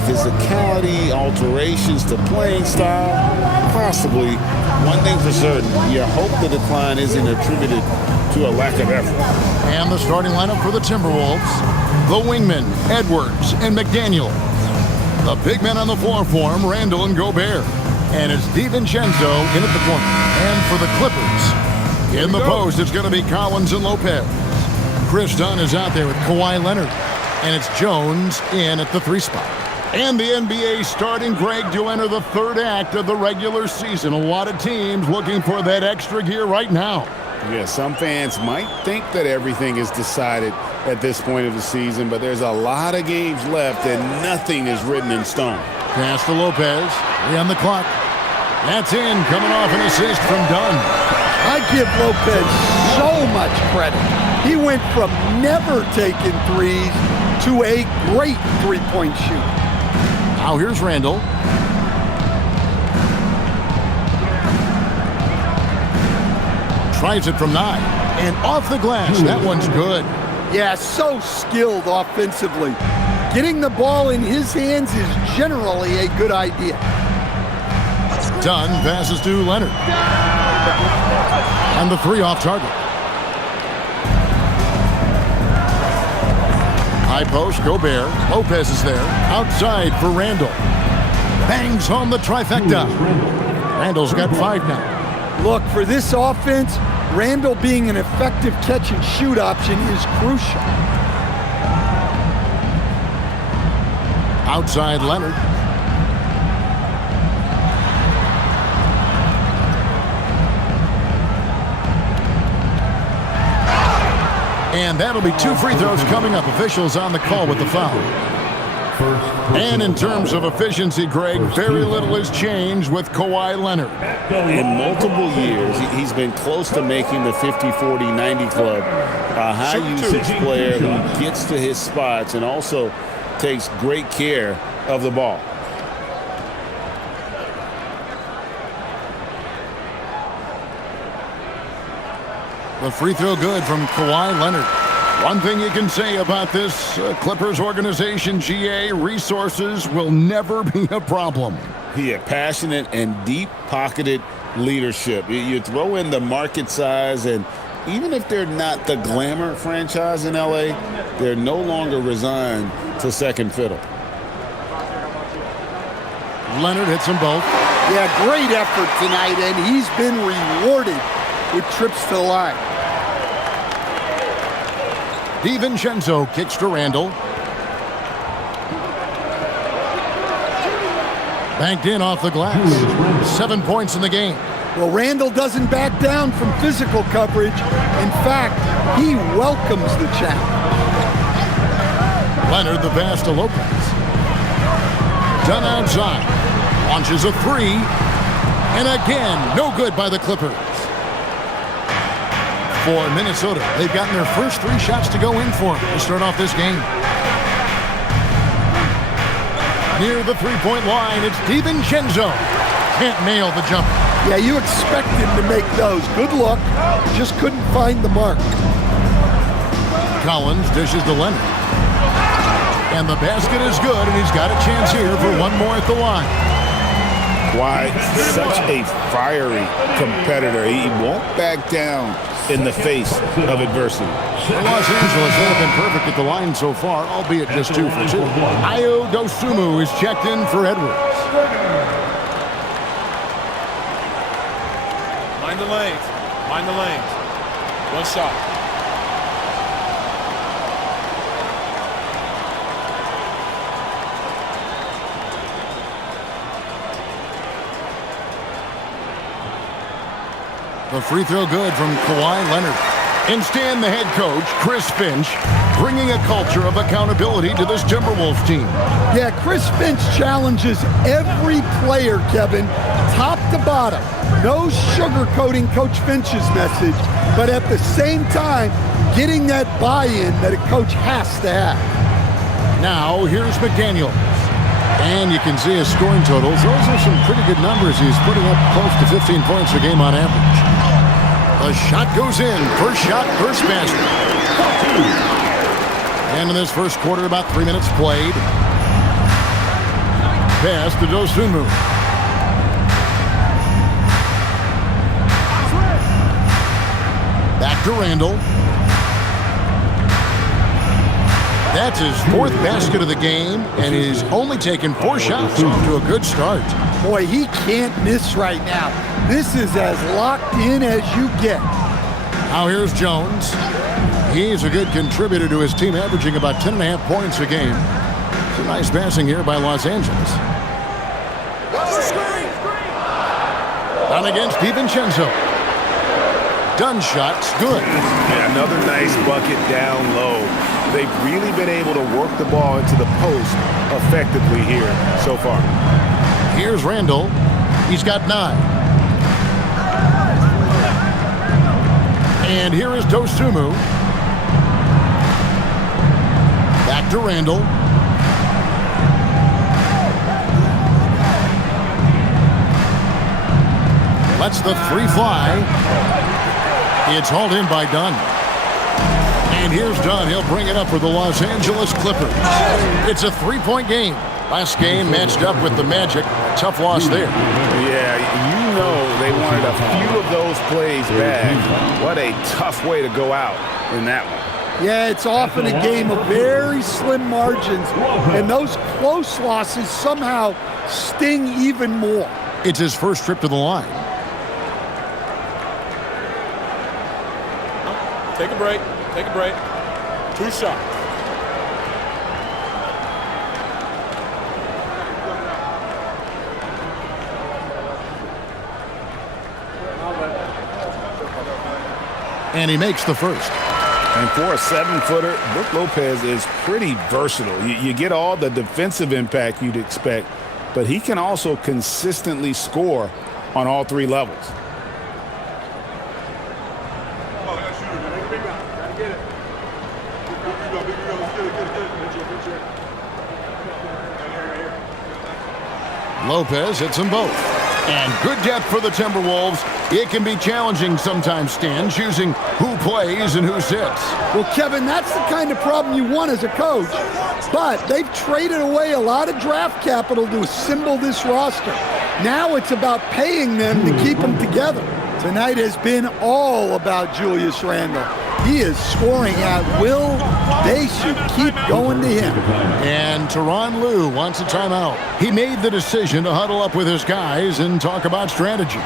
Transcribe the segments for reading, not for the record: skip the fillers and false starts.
physicality, alterations to playing style? Possibly. One thing for certain, you hope the decline isn't attributed to a lack of effort. And the starting lineup for the Timberwolves, the wingmen, Edwards and McDaniel. The big men on the floor for him, Randall and Gobert. And it's DiVincenzo in at the corner. And for the Clippers, in the post, it's going to be Collins and Lopez. Chris Dunn is out there with Kawhi Leonard. And it's Jones in at the 3 spot. And the NBA starting, Greg, to enter the third act of the regular season. A lot of teams looking for that extra gear right now. Yeah, some fans might think that everything is decided at this point of the season, but there's a lot of games left and nothing is written in stone. Pass to Lopez. 3 on the clock. That's in, coming off an assist from Dunn. I give Lopez so much credit. He went from never taking threes to a great three-point shooter. Now here's Randall. Tries it from 9. And off the glass. That one's good. Yeah, so skilled offensively. Getting the ball in his hands is generally a good idea. Dunn passes to Leonard. And the 3 off target. High post, Gobert. Lopez is there. Outside for Randall. Bangs home the trifecta. Randall's got 5 now. Look, for this offense, Randall being an effective catch-and-shoot option is crucial. Outside Leonard. And that'll be 2 free throws coming up. Officials on the call with the foul. And in terms of efficiency, Greg, very little has changed with Kawhi Leonard. In multiple years, he's been close to making the 50, 40, 90 club. A high-usage player who gets to his spots and also takes great care of the ball. The free throw good from Kawhi Leonard. One thing you can say about this Clippers organization, GA, resources will never be a problem. Yeah, passionate and deep-pocketed leadership. You throw in the market size, and even if they're not the glamour franchise in L.A., they're no longer resigned to second fiddle. Leonard hits them both. Yeah, great effort tonight, and he's been rewarded with trips to the line. DiVincenzo kicks to Randall. Banked in off the glass. 7 points in the game. Well, Randall doesn't back down from physical coverage. In fact, he welcomes the challenge. Leonard the pass to Lopez. Done outside. Launches a 3. And again, no good by the Clippers. For Minnesota, they've gotten their first 3 shots to go in for them to start off this game. Near the 3-point line, it's DiVincenzo. Can't nail the jumper. Yeah, you expect him to make those. Good luck. Just couldn't find the mark. Collins dishes to Leonard. And the basket is good, and he's got a chance here for one more at the line. Why, such a fiery competitor. He won't back down in the face of adversity. Los Angeles, they have been perfect at the line so far, albeit just 2 for 2. Ayo Dosunmu is checked in for Edwards. Mind the lanes. Mind the lanes. One shot. The free throw good from Kawhi Leonard. Instead, the head coach, Chris Finch, bringing a culture of accountability to this Timberwolves team. Yeah, Chris Finch challenges every player, Kevin, top to bottom. No sugarcoating Coach Finch's message, but at the same time, getting that buy-in that a coach has to have. Now, here's McDaniel. And you can see his scoring totals. Those are some pretty good numbers. He's putting up close to 15 points a game on average. The shot goes in. First shot, first basket. And in this first quarter, about 3 minutes played. pass to Dosunmu. Back to Randall. That's his 4th basket of the game, and he's only taken 4 shots off to a good start. Boy, he can't miss right now. This is as locked in as you get. Now here's Jones. He's a good contributor to his team, averaging about 10.5 points a game. It's a nice passing here by Los Angeles. Down against DiVincenzo. Done shot's good. Yeah, another nice bucket down low. They've really been able to work the ball into the post effectively here so far. Here's Randall. He's got 9. And here is Dosunmu. Back to Randall. Lets the 3 fly. It's hauled in by Dunn. And here's Dunn. He'll bring it up for the Los Angeles Clippers. It's a 3-point game. Last game matched up with the Magic. Tough loss there. Yeah, you know they wanted a few of those plays back. What a tough way to go out in that one. Yeah, it's often a game of very slim margins, and those close losses somehow sting even more. It's his first trip to the line. Take a break. Take a break. 2 shots. And he makes the first. And for a 7-footer, Brook Lopez is pretty versatile. You get all the defensive impact you'd expect, but he can also consistently score on all 3 levels. Lopez hits them both. And good depth for the Timberwolves. It can be challenging sometimes, Stan, choosing who plays and who sits. Well, Kevin, that's the kind of problem you want as a coach. But they've traded away a lot of draft capital to assemble this roster. Now it's about paying them to keep them together. Tonight has been all about Julius Randle. He is scoring at will. They should keep going to him. And Tyronn Lue wants a timeout. He made the decision to huddle up with his guys and talk about strategy.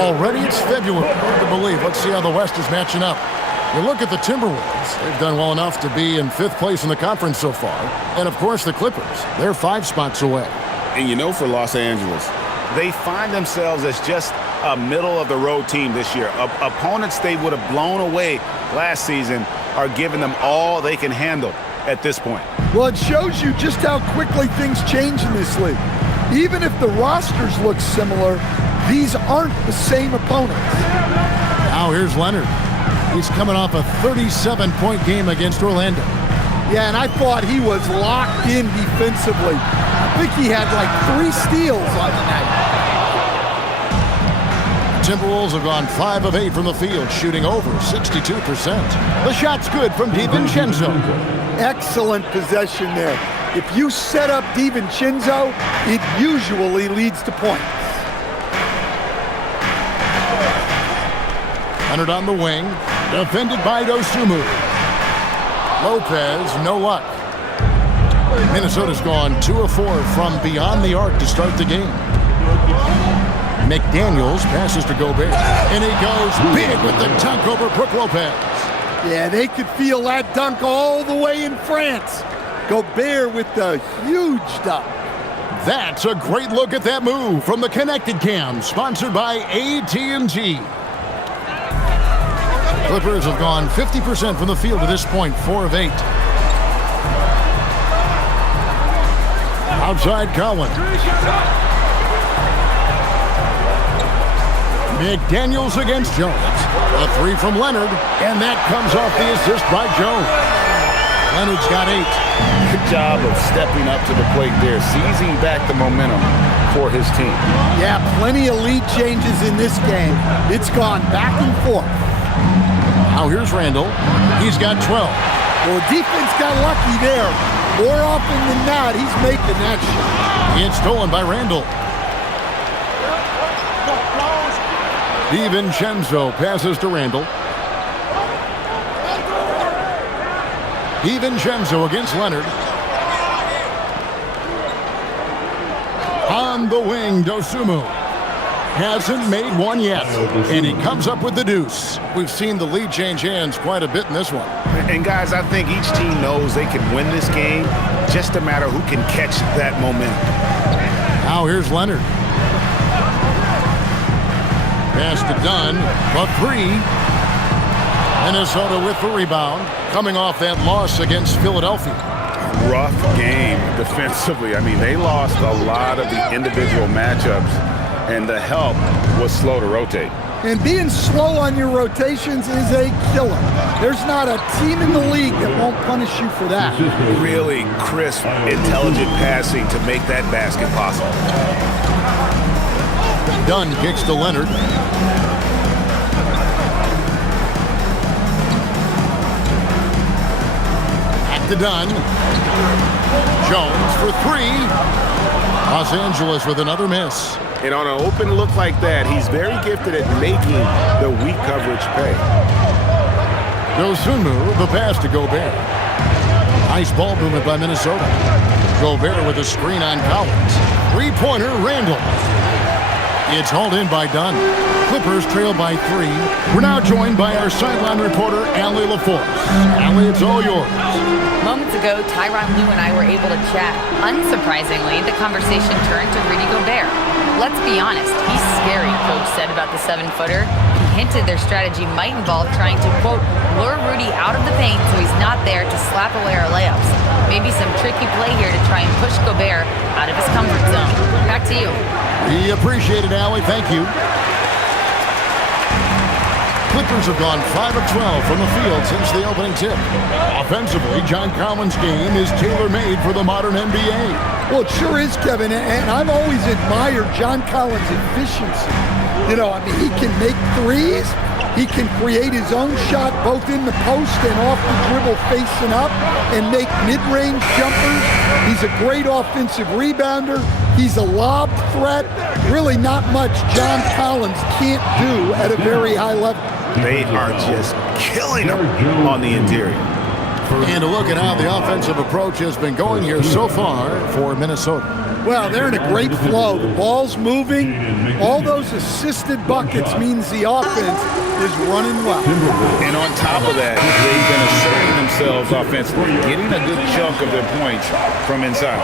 Already it's February. Hard to believe. Let's see how the West is matching up. You look at the Timberwolves. They've done well enough to be in 5th place in the conference so far. And, of course, the Clippers. They're 5 spots away. And you know, for Los Angeles, they find themselves as just a middle-of-the-road team this year. Opponents they would have blown away last season are giving them all they can handle at this point. Well, it shows you just how quickly things change in this league. Even if the rosters look similar, these aren't the same opponents. Now here's Leonard. He's coming off a 37-point game against Orlando. Yeah, and I thought he was locked in defensively. I think he had like 3 steals on the night. Timberwolves have gone 5 of 8 from the field, shooting over 62%. The shot's good from DiVincenzo. Excellent possession there. If you set up DiVincenzo, it usually leads to points. Leonard on the wing, defended by Dosunmu. Lopez, no luck. Minnesota's gone 2 of 4 from beyond the arc to start the game. McDaniels passes to Gobert, and he goes big with the dunk over Brook Lopez. Yeah, they could feel that dunk all the way in France. Gobert with the huge dunk. That's a great look at that move from the Connecticut Cam, sponsored by AT&T. Clippers have gone 50% from the field to this point, 4 of 8. Outside Collins. McDaniels against Jones. A 3 from Leonard, and that comes off the assist by Jones. Leonard's got 8. Good job of stepping up to the plate there, seizing back the momentum for his team. Yeah, plenty of lead changes in this game. It's gone back and forth. Now here's Randall. He's got 12. Well, defense got lucky there. More often than not, he's making that shot. It's stolen by Randall. DiVincenzo passes to Randall. DiVincenzo against Leonard. On the wing, Dosunmu. Hasn't made one yet, and he comes up with the deuce. We've seen the lead change hands quite a bit in this one. And guys, I think each team knows they can win this game, just a matter who can catch that momentum. Now here's Leonard. Pass to Dunn, but 3. Minnesota with the rebound, coming off that loss against Philadelphia. Rough game defensively. I mean, they lost a lot of the individual matchups, and the help was slow to rotate. And being slow on your rotations is a killer. There's not a team in the league that won't punish you for that. Really crisp, intelligent passing to make that basket possible. Dunn kicks to Leonard. Back to Dunn. Jones for 3. Los Angeles with another miss. And on an open look like that, he's very gifted at making the weak coverage pay. Dosunmu, the pass to Gobert. Nice ball movement by Minnesota. Gobert with a screen on Collins. Three-pointer, Randall. It's hauled in by Dunn. Clippers trail by 3. We're now joined by our sideline reporter, Allie LaForce. Allie, it's all yours. Moments ago, Tyronn Lue and I were able to chat. Unsurprisingly, the conversation turned to Rudy Gobert. Let's be honest, he's scary, Coach said about the 7-footer. He hinted their strategy might involve trying to, quote, lure Rudy out of the paint so he's not there to slap away our layups. Maybe some tricky play here to try and push Gobert out of his comfort zone. Back to you. We appreciate it, Allie. Thank you. Clippers have gone 5 of 12 from the field since the opening tip. Offensively, John Collins' game is tailor-made for the modern NBA. Well, it sure is, Kevin, and I've always admired John Collins' efficiency. You know, I mean, he can make threes. He can create his own shot both in the post and off the dribble facing up and make mid-range jumpers. He's a great offensive rebounder. He's a lob threat. Really not much John Collins can't do at a very high level. They are just killing him on the interior. And a look at how the offensive approach has been going here so far for Minnesota. Well, they're in a great flow. The ball's moving. All those assisted buckets means the offense is running well. And on top of that, they've been asserting themselves offensively, getting a good chunk of their points from inside.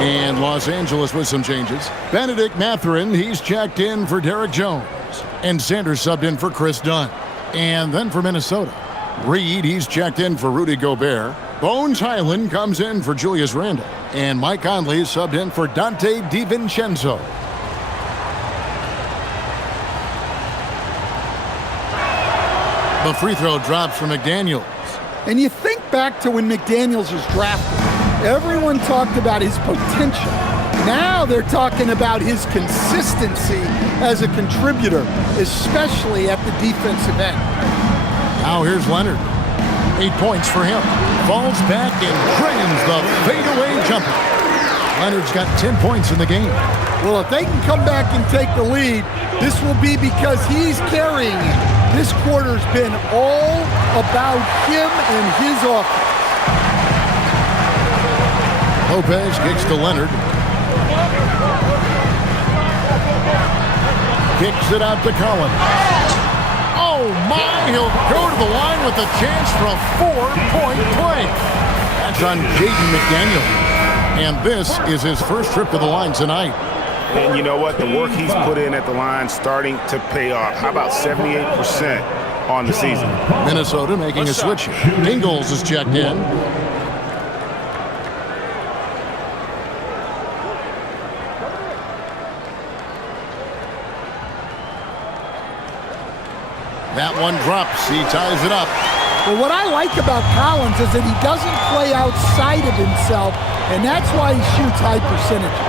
And Los Angeles with some changes. Benedict Mathurin, he's checked in for Derek Jones. And Sanders subbed in for Chris Dunn. And then for Minnesota, Reed, he's checked in for Rudy Gobert. Bones Highland comes in for Julius Randle. And Mike Conley subbed in for Dante DiVincenzo. The free throw drops for McDaniels. And you think back to when McDaniels was drafted. Everyone talked about his potential. Now they're talking about his consistency as a contributor, especially at the defensive end. Now here's Leonard. 8 points for him. Falls back and drains the fadeaway jumper. Leonard's got 10 points in the game. Well, if they can come back and take the lead, this will be because he's carrying it. This quarter's been all about him and his offense. Lopez kicks to Leonard. Kicks it out to Collins. Oh my, he'll go to the line with a chance for a 4-point play. That's on Jaden McDaniel. And this is his first trip to the line tonight. And you know what? The work he's put in at the line starting to pay off. How about 78% on the season? Minnesota making a switch. Ingles is checked in. That one drops. He ties it up. But what I like about Collins is that he doesn't play outside of himself, and that's why he shoots high percentages.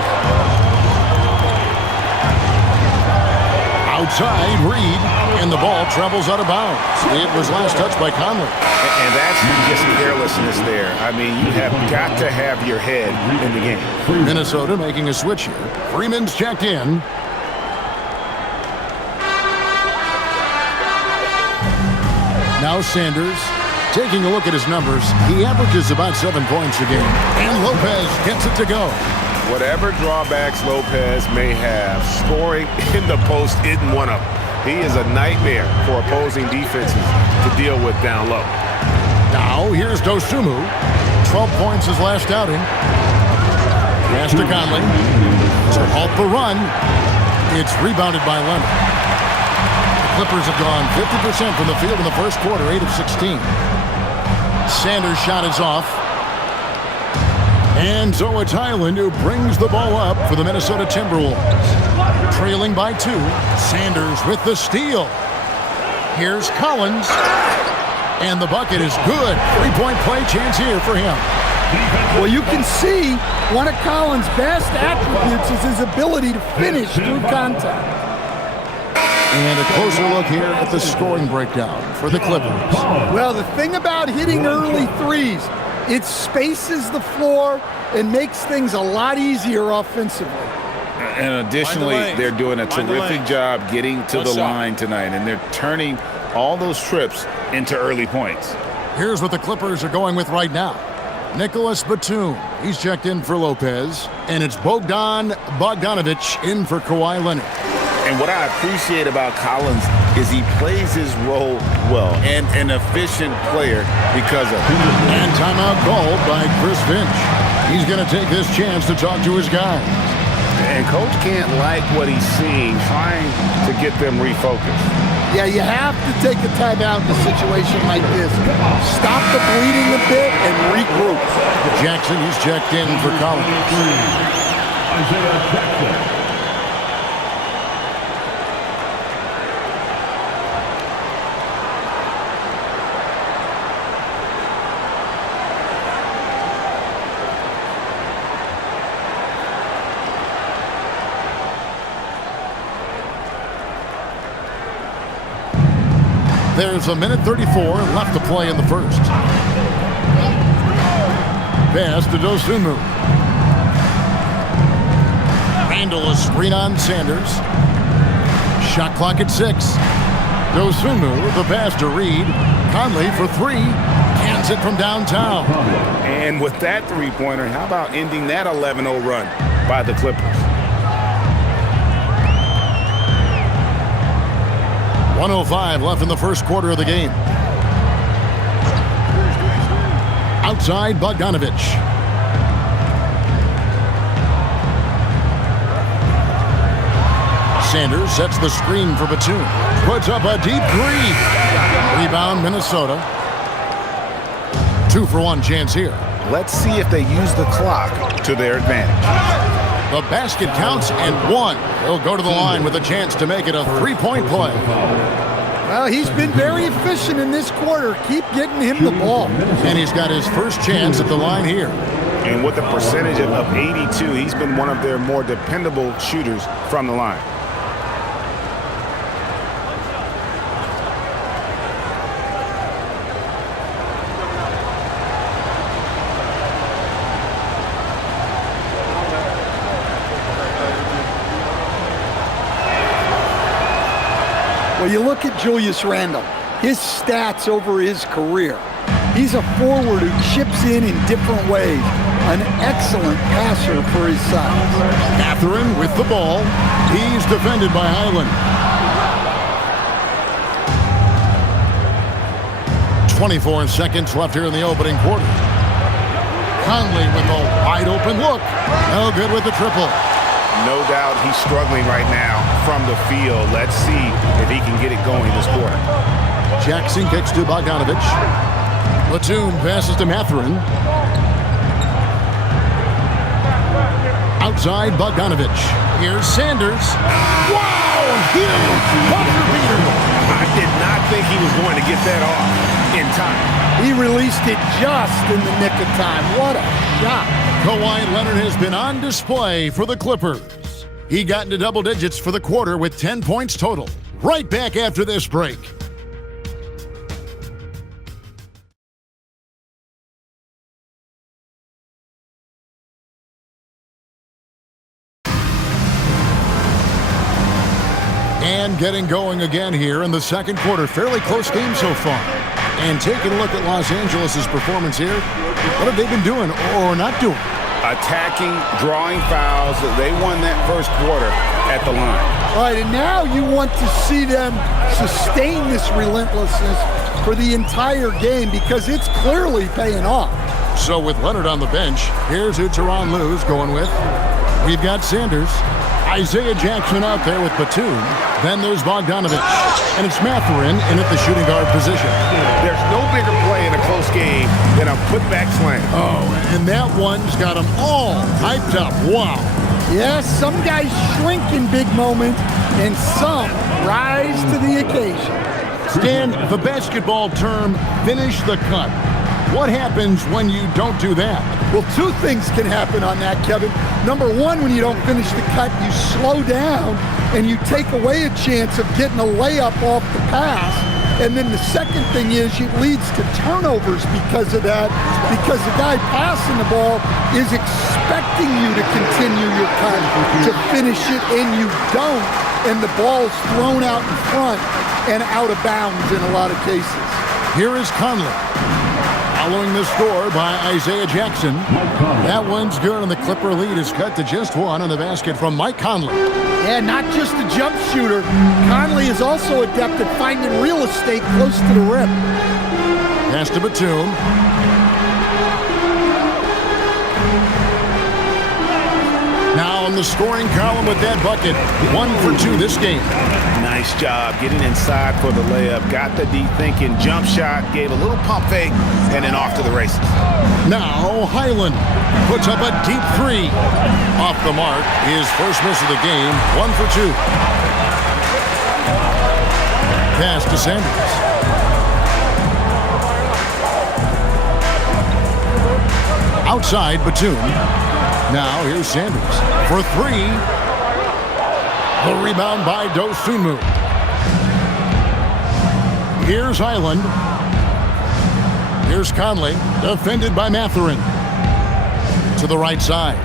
Outside, Reed, and the ball travels out of bounds. It was last touched by Conley. And that's just carelessness there. I mean, you have got to have your head in the game. Minnesota making a switch here. Freeman's checked in. Now Sanders, taking a look at his numbers, he averages about 7 points a game. And Lopez gets it to go. Whatever drawbacks Lopez may have, scoring in the post isn't one of them. He is a nightmare for opposing defenses to deal with down low. Now here's Dosunmu. 12 points his last outing. Pass to Conley. To halt the run. It's rebounded by Leonard. The Clippers have gone 50% from the field in the first quarter, 8 of 16. Sanders' shot is off. And so it's Highland who brings the ball up for the Minnesota Timberwolves. Trailing by 2. Sanders with the steal. Here's Collins. And the bucket is good. 3-point play chance here for him. Well, you can see one of Collins' best attributes is his ability to finish through contact. And a closer look here at the scoring breakdown for the Clippers. Well, the thing about hitting early threes, it spaces the floor and makes things a lot easier offensively. And additionally, they're doing a terrific job getting to the line tonight, and they're turning all those trips into early points. Here's what the Clippers are going with right now. Nicholas Batum, he's checked in for Lopez, and it's Bogdanovic in for Kawhi Leonard. And what I appreciate about Collins is he plays his role well, and an efficient player because of it. And timeout called by Chris Finch. He's going to take this chance to talk to his guys. And Coach can't like what he's seeing, trying to get them refocused. Yeah, you have to take a timeout in a situation like this. Stop the bleeding a bit and regroup. Jackson, he's checked in for Collins. Isaiah Jackson. There's a minute 34 left to play in the first. Pass to Dosunmu. Handle a screen on Sanders. Shot clock at 6. Dosunmu, the pass to Reed. Conley for 3. Cans it from downtown. And with that three-pointer, how about ending that 11-0 run by the Clippers? 1:05 left in the first quarter of the game. Outside, Bogdanovic. Sanders sets the screen for Batum. Puts up a deep 3. Rebound, Minnesota. 2-for-1 chance here. Let's see if they use the clock to their advantage. The basket counts and 1. He'll go to the line with a chance to make it a 3-point play. Well, he's been very efficient in this quarter. Keep getting him the ball. And he's got his first chance at the line here. And with a percentage of 82, he's been one of their more dependable shooters from the line. Well, you look at Julius Randle, his stats over his career. He's a forward who chips in different ways. An excellent passer for his size. Catherine with the ball. He's defended by Highland. 24 seconds left here in the opening quarter. Conley with a wide open look. No good with the triple. No doubt he's struggling right now from the field. Let's see if he can get it going this quarter. Jackson kicks to Bogdanovic. Batum passes to Mathurin. Outside, Bogdanovic. Here's Sanders. Wow! Huge buzzer beater. I did not think he was going to get that off. in time. He released it just in the nick of time. What a shot. Kawhi Leonard has been on display for the Clippers. He got into double digits for the quarter with 10 points total. Right back after this break. And getting going again here in the second quarter. Fairly close game so far. And taking a look at Los Angeles' performance here, what have they been doing or not doing? Attacking, drawing fouls. They won that first quarter at the line. All right, and now you want to see them sustain this relentlessness for the entire game because it's clearly paying off. So with Leonard on the bench, here's who Tyronn Lue's going with. We've got Sanders, Isaiah Jackson out there with Batum. Then there's Bogdanovich. And it's Mathurin in at the shooting guard position. There's no bigger play in a close game than a putback slam. Oh, and that one's got them all hyped up. Wow. Yes, some guys shrink in big moments, and some rise to the occasion. Stan, the basketball term, finish the cut. What happens when you don't do that? Well, two things can happen on that, Kevin. Number one, when you don't finish the cut, you slow down and you take away a chance of getting a layup off the pass. And then the second thing is it leads to turnovers because of that, because the guy passing the ball is expecting you to continue your cut, to finish it, and you don't, and the ball's thrown out in front and out of bounds in a lot of cases. Here is Conley. Following the score by Isaiah Jackson. That one's good, and the Clipper lead is cut to just one on the basket from Mike Conley. Yeah, not just a jump shooter. Conley is also adept at finding real estate close to the rim. Pass to Batum. Now in the scoring column with that bucket. 1 for 2 this game. Nice job getting inside for the layup. Got the deep thinking jump shot, gave a little pump fake, and then off to the races. Now Highland puts up a deep three. Off the mark, his first miss of the game. 1 for 2. Pass to Sanders. Outside Batum. Now here's Sanders for 3. The rebound by Dosunmu. Here's Highland. Here's Conley, defended by Mathurin. To the right side.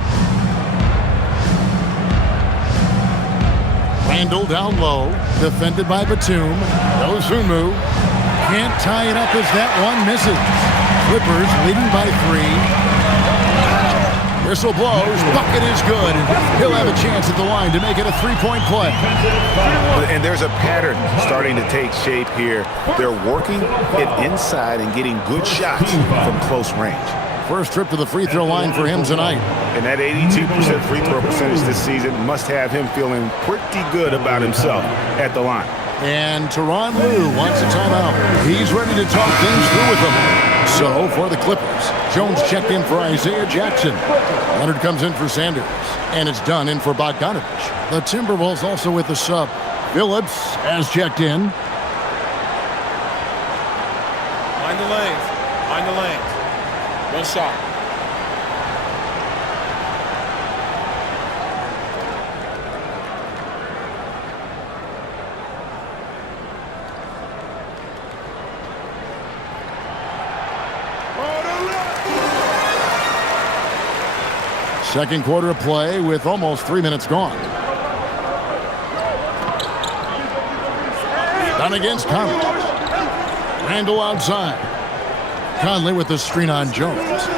Randall down low, defended by Batum. Dosunmu can't tie it up as that one misses. Clippers leading by 3. Whistle blows, bucket is good. He'll have a chance at the line to make it a 3-point play. And there's a pattern starting to take shape here. They're working it inside and getting good shots from close range. First trip to the free throw line for him tonight. And that 82% free throw percentage this season must have him feeling pretty good about himself at the line. And Tyronn Lue wants a timeout. He's ready to talk things through with them. So, for the Clippers, Jones checked in for Isaiah Jackson. Leonard comes in for Sanders. And it's done in for Bogdanovich. The Timberwolves also with the sub. Phillips has checked in. Mind the lanes. Mind the lanes. One shot. Second quarter of play with almost 3 minutes gone. Done against Conley. Randall outside. Conley with the screen on Jones.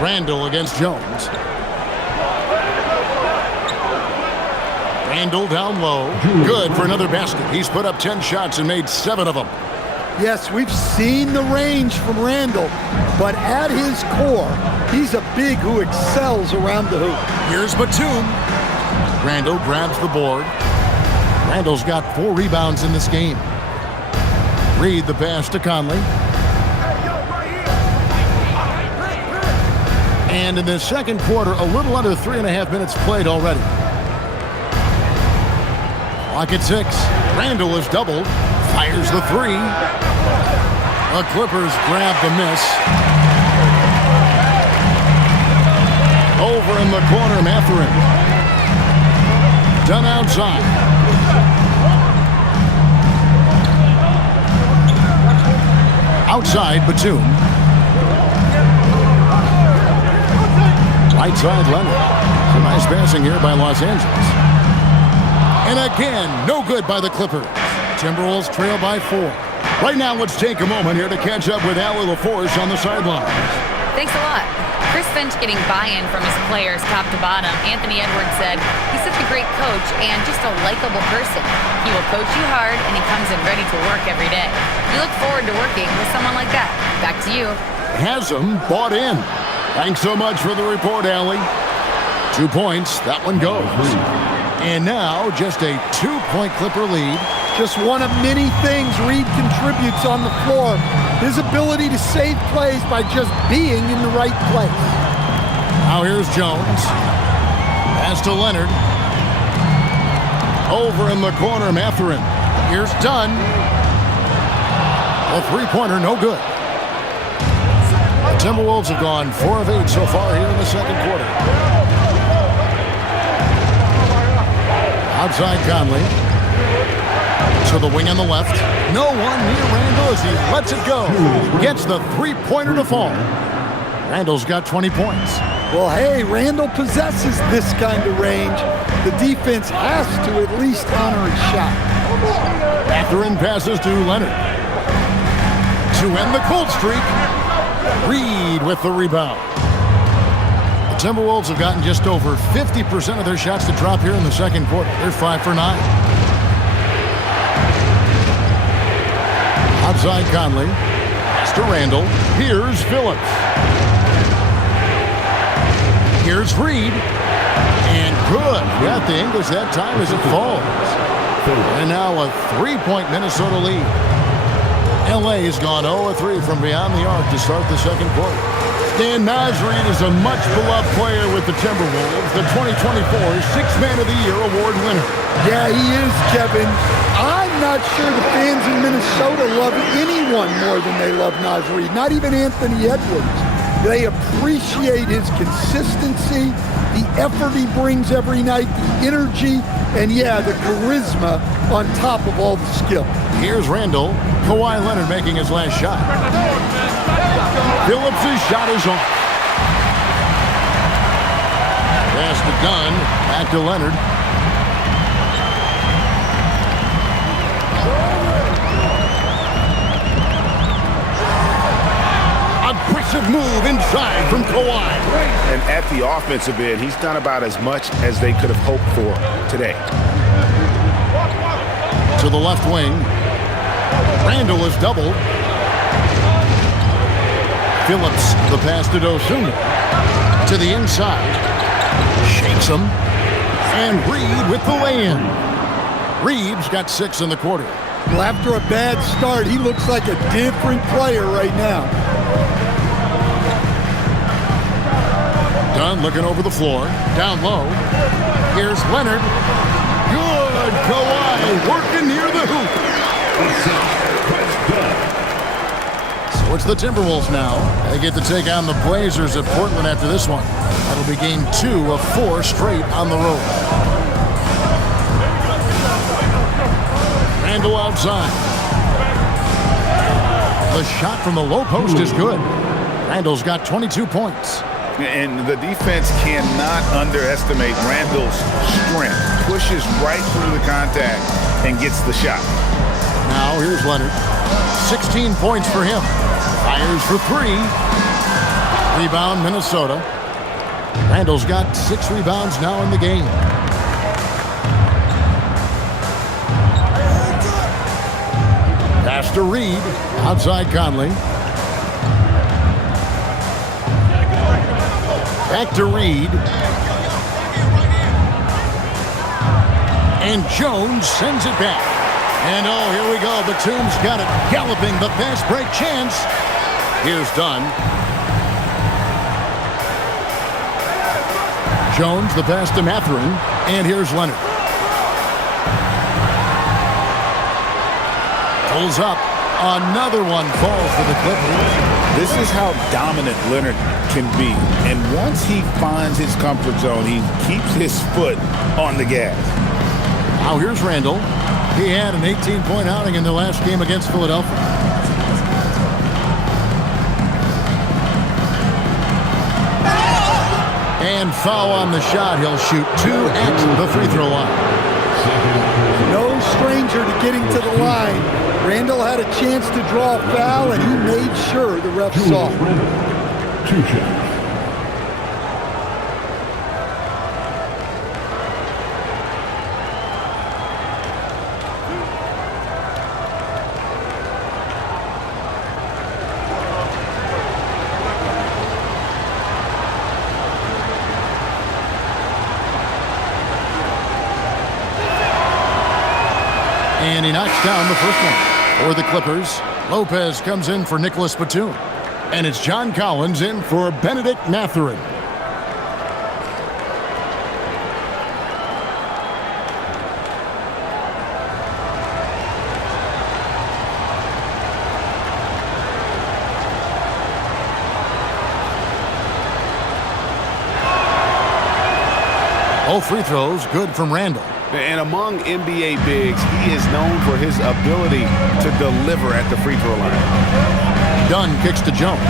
Randall against Jones. Randall down low. Good for another basket. He's put up 10 shots and made 7 of them. Yes, we've seen the range from Randall, but at his core, he's a big who excels around the hoop. Here's Batum. Randall grabs the board. Randall's got 4 rebounds in this game. Reed the pass to Conley. And in the second quarter, a little under 3.5 minutes played already. Clock at 6. Randall is doubled. Fires the three. The Clippers grab the miss. Over in the corner, Mathurin. Done outside. Outside, Batum. Right side, Leonard. Some nice passing here by Los Angeles. And again, no good by the Clippers. Timberwolves trail by 4. Right now, let's take a moment here to catch up with Allie LaForce on the sidelines. Thanks a lot. Chris Finch getting buy-in from his players top to bottom. Anthony Edwards said, he's such a great coach and just a likable person. He will coach you hard and he comes in ready to work every day. You look forward to working with someone like that. Back to you. Has him bought in. Thanks so much for the report, Allie. 2 points. That one goes. And now just a 2-point Clipper lead. Just one of many things Reed contributes on the floor. His ability to save plays by just being in the right place. Now here's Jones. Pass to Leonard. Over in the corner, Mathurin. Here's Dunn. A three-pointer, no good. The Timberwolves have gone 4 of 8 so far here in the second quarter. Outside Conley. To the wing on the left. No one near Randall as he lets it go. Gets the three-pointer to fall. Randall's got 20 points. Well, hey, Randall possesses this kind of range. The defense has to at least honor his shot. Mathurin passes to Leonard. To end the cold streak, Reed with the rebound. The Timberwolves have gotten just over 50% of their shots to drop here in the second quarter. They're 5 for 9. Outside Conley. Pass to Randall. Here's Phillips. Here's Reed. And good. Got the English that time as it falls. And now a 3-point Minnesota lead. LA has gone 0-3 from beyond the arc to start the second quarter. Dan Nasreed is a much-beloved player with the Timberwolves, the 2024 Sixth Man of the Year award winner. Yeah, he is, Kevin. I'm not sure the fans in Minnesota love anyone more than they love Nasreed, not even Anthony Edwards. They appreciate his consistency, the effort he brings every night, the energy, and yeah, the charisma on top of all the skill. Here's Randall. Kawhi Leonard making his last shot. Phillips' shot is on. Pass to Dunn. Back to Leonard. Aggressive move inside from Kawhi. And at the offensive end, he's done about as much as they could have hoped for today. To the left wing. Randall is doubled. Phillips, the pass to Dosunmu. To the inside. Shakes him. And Reed with the lay-in. Reed's got 6 in the quarter. Well, after a bad start, he looks like a different player right now. Dunn looking over the floor. Down low. Here's Leonard. Good. Kawhi working near the hoop. So it's the Timberwolves now. They get to take on the Blazers at Portland after this one. That'll be game 2 of 4 straight on the road. Randall outside. The shot from the low post is good. Randall's got 22 points. And the defense cannot underestimate Randall's strength. Pushes right through the contact and gets the shot. Now here's Leonard. 16 points for him. Fires for 3. Rebound Minnesota. Randall's got 6 rebounds now in the game. Pass to Reed. Outside Conley. Back to Reed. And Jones sends it back. And oh, here we go. Batum's got it. Galloping the fast break chance. Here's Dunn. Jones, the pass to Pulls up. Another one falls for the Clippers. This is how dominant Leonard can be. And once he finds his comfort zone, he keeps his foot on the gas. Now here's Randall. He had an 18-point outing in the last game against Philadelphia. And foul on the shot. He'll shoot 2 at the free throw line. No stranger to getting to the line. Randall had a chance to draw a foul, and he made sure the ref saw it. 2 shots. And he knocks down the first one. For the Clippers, Lopez comes in for Nicholas Batum. And it's John Collins in for Benedict Mathurin. Both free throws good from Randall. And among NBA bigs, he is known for his ability to deliver at the free throw line. Dunn kicks to Jones.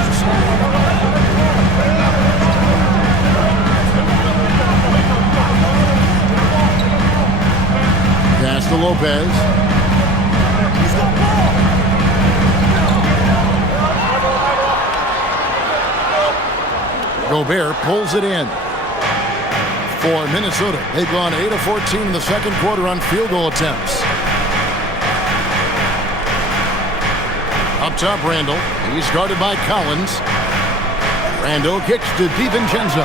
Pass to Lopez. Gobert pulls it in. For Minnesota, they've gone 8 of 14 in the second quarter on field goal attempts. Up top, Randall. He's guarded by Collins. Randall kicks to DiVincenzo.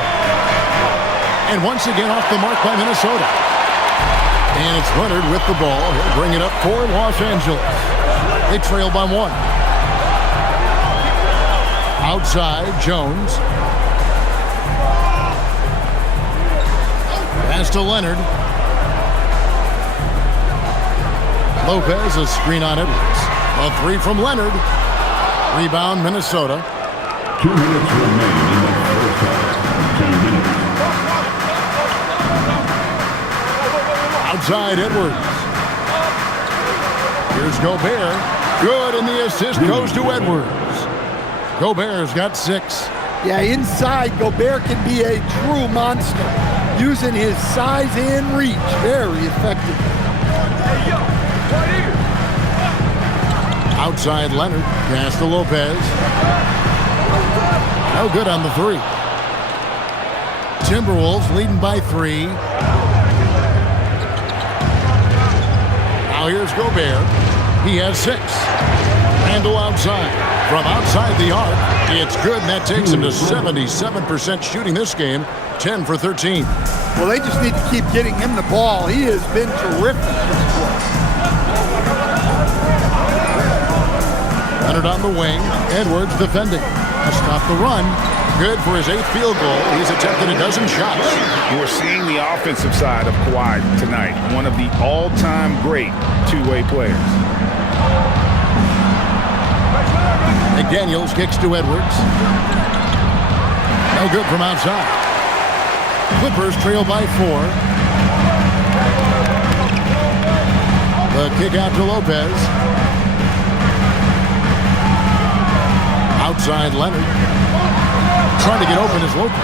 And once again off the mark by Minnesota. And it's Leonard with the ball. He'll bring it up for Los Angeles. They trail by 1. Outside, Jones. Pass to Leonard. Lopez, a screen on Edwards. A 3 from Leonard. Rebound, Minnesota. 2 minutes remain in the first half. 10 minutes. Outside, Edwards. Here's Gobert. Good, and the assist goes to Edwards. Gobert's got 6. Yeah, inside, Gobert can be a true monster, using his size and reach very effectively. Outside, Leonard. Pass to Lopez. No good on the 3. Timberwolves leading by 3. Now here's Gobert. He has 6. Randall outside. From outside the arc, it's good, and that takes him to 77% shooting this game. 10 for 13. Well, they just need to keep getting him the ball. He has been terrific this quarter. Leonard on the wing. Edwards defending. To stop the run. Good for his 8th field goal. He's attempted a dozen shots. We're seeing the offensive side of Kawhi tonight. One of the all-time great two-way players. McDaniels kicks to Edwards. No good from outside. Clippers trail by 4. The kick out to Lopez. Outside Leonard. Trying to get open is Lopez.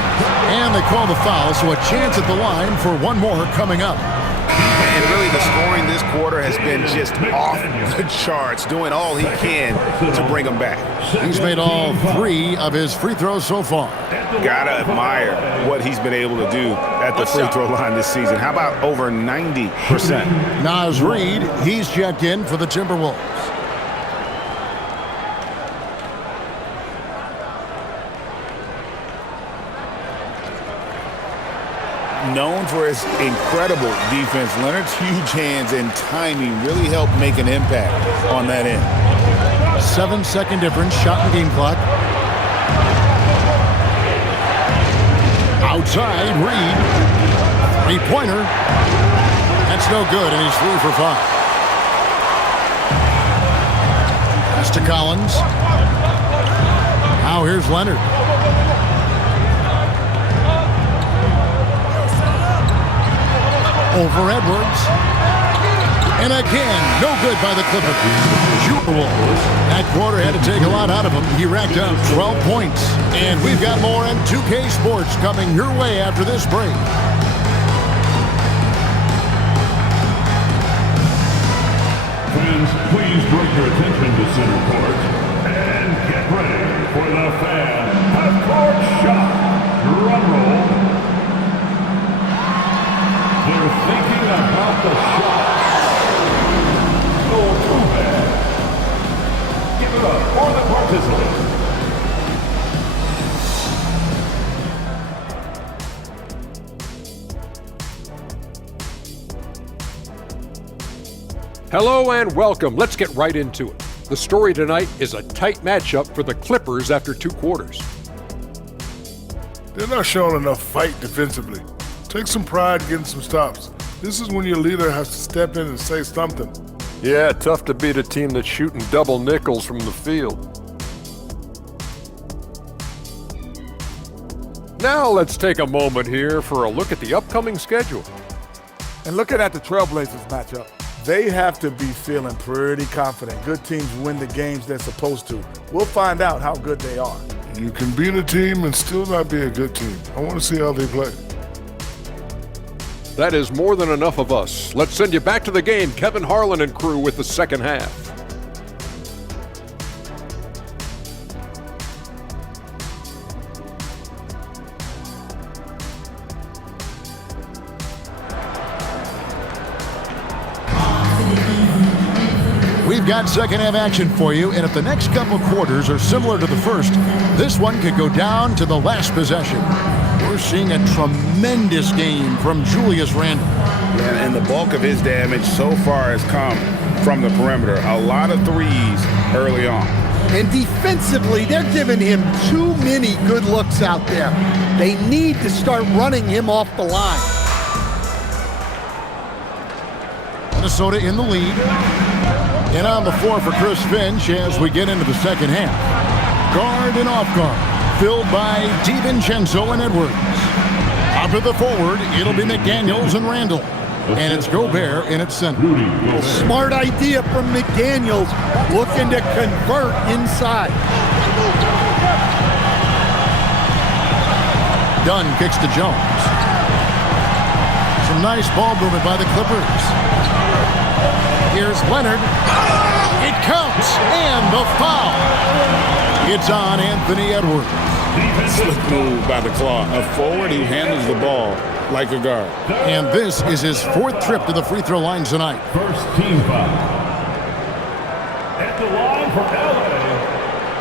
And they call the foul, so a chance at the line for one more coming up. And really the scoring this quarter has been just off the charts, doing all he can to bring them back. He's made all 3 of his free throws so far. Gotta admire what he's been able to do at the free throw line this season. How about over 90%? Naz Reid, he's checked in for the Timberwolves. Known for his incredible defense, Leonard's huge hands and timing really helped make an impact on that end. 7-second difference, shot and game clock. Outside, Reid. 3-pointer. That's no good, and he's 3 for 5. Pass to Collins. Now here's Leonard. Over Edwards. And again, no good by the Clippers. That quarter had to take a lot out of him. He racked up 12 points. And we've got more in 2K Sports coming your way after this break. Fans, please bring your attention to center court and get ready for the fan half-court shot. Drum roll. They're thinking about the shot. Oh, too bad. Give it up for the participants. Hello and welcome. Let's get right into it. The story tonight is a tight matchup for the Clippers after 2 quarters. They're not showing enough fight defensively. Take some pride getting some stops. This is when your leader has to step in and say something. Yeah, tough to beat a team that's shooting double nickels from the field. Now let's take a moment here for a look at the upcoming schedule. And looking at the Trailblazers matchup, they have to be feeling pretty confident. Good teams win the games they're supposed to. We'll find out how good they are. You can beat a team and still not be a good team. I want to see how they play. That is more than enough of us. Let's send you back to the game. Kevin Harlan and crew with the second half. We've got second half action for you, and if the next couple quarters are similar to the first, this one could go down to the last possession. We're seeing a tremendous game from Julius Randle. And the bulk of his damage so far has come from the perimeter. A lot of threes early on. And defensively, they're giving him too many good looks out there. They need to start running him off the line. Minnesota in the lead. And on the floor for Chris Finch as we get into the second half. Guard and off guard, filled by DiVincenzo and Edwards. Out to the forward, it'll be McDaniels and Randle. And it's Gobert in its center. Smart idea from McDaniels, looking to convert inside. Dunn kicks to Jones. Some nice ball movement by the Clippers. Here's Leonard. It counts, and the foul. It's on Anthony Edwards. Slick move by the claw. A forward who handles the ball like a guard. And this is his 4th trip to the free throw line tonight. First team foul. At the line for LA,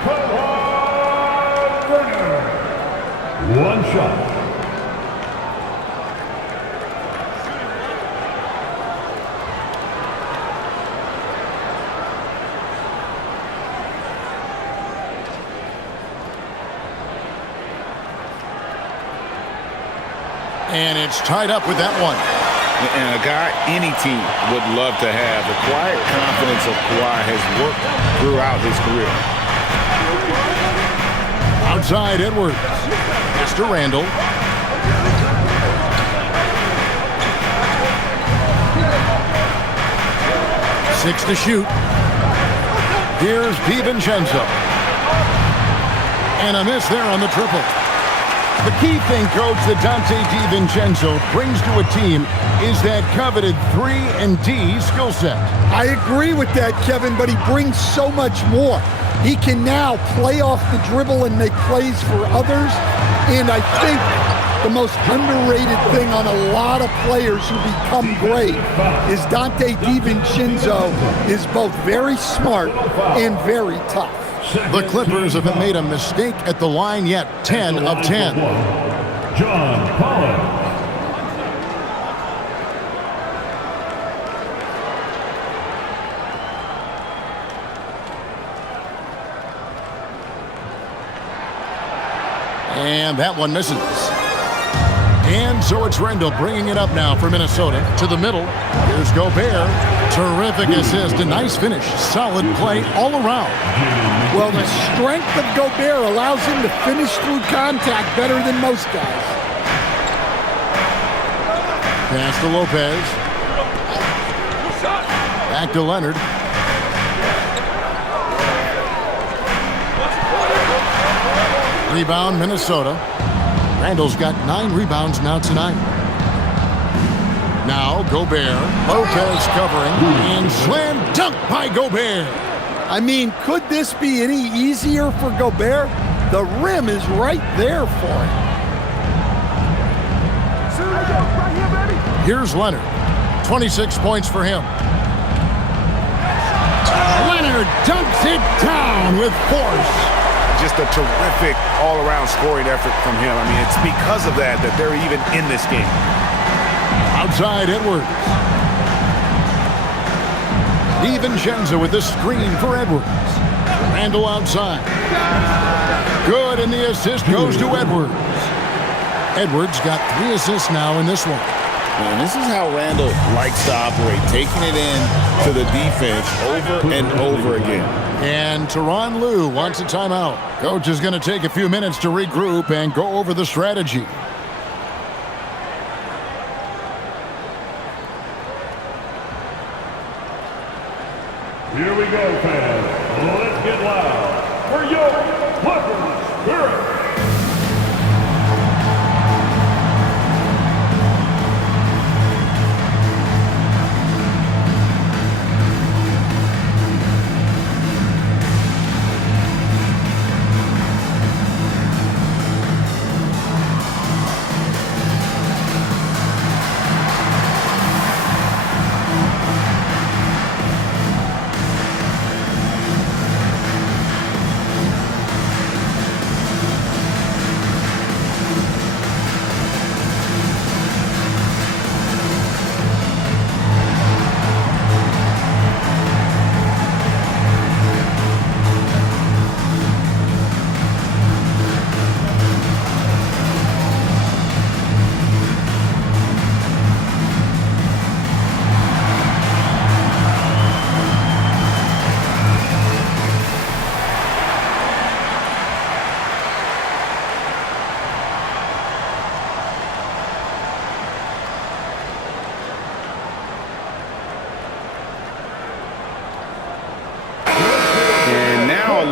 Kawhi Leonard. One shot. And it's tied up with that one. And a guy any team would love to have. The quiet confidence of Kawhi has worked throughout his career. Outside Edwards. Mr. Randle. Six to shoot. Here's DiVincenzo. And a miss there on the triple. The key thing, Coach, that Dante DiVincenzo brings to a team is that coveted 3-and-D skill set. I agree with that, Kevin, but he brings so much more. He can now play off the dribble and make plays for others. And I think the most underrated thing on a lot of players who become great is Dante DiVincenzo is both very smart and very tough. The Clippers haven't made a mistake at the line yet. 10 of 10. John Collins. And that one misses. And so it's Randall bringing it up now for Minnesota to the middle. Here's Gobert. Terrific assist, a nice finish. Solid play all around. Well, the strength of Gobert allows him to finish through contact better than most guys. Pass to Lopez. Back to Leonard. Rebound, Minnesota. Randall's got 9 rebounds now tonight. Now Gobert. Lopez covering. And slam dunk by Gobert. I mean, could this be any easier for Gobert? The rim is right there for him. Here's Leonard. 26 points for him. Leonard dunks it down with force. Just a terrific all-around scoring effort from him. I mean, it's because of that they're even in this game. Outside Edwards. DiVincenzo with the screen for Edwards. Randall outside. Good, and the assist goes to Edwards. Edwards got 3 assists now in this one. And this is how Randall likes to operate, taking it in to the defense over and over again. And Tyronn Lue wants a timeout. Coach is going to take a few minutes to regroup and go over the strategy. Here we go, fans. Let's get loud for your Clippers Spirit.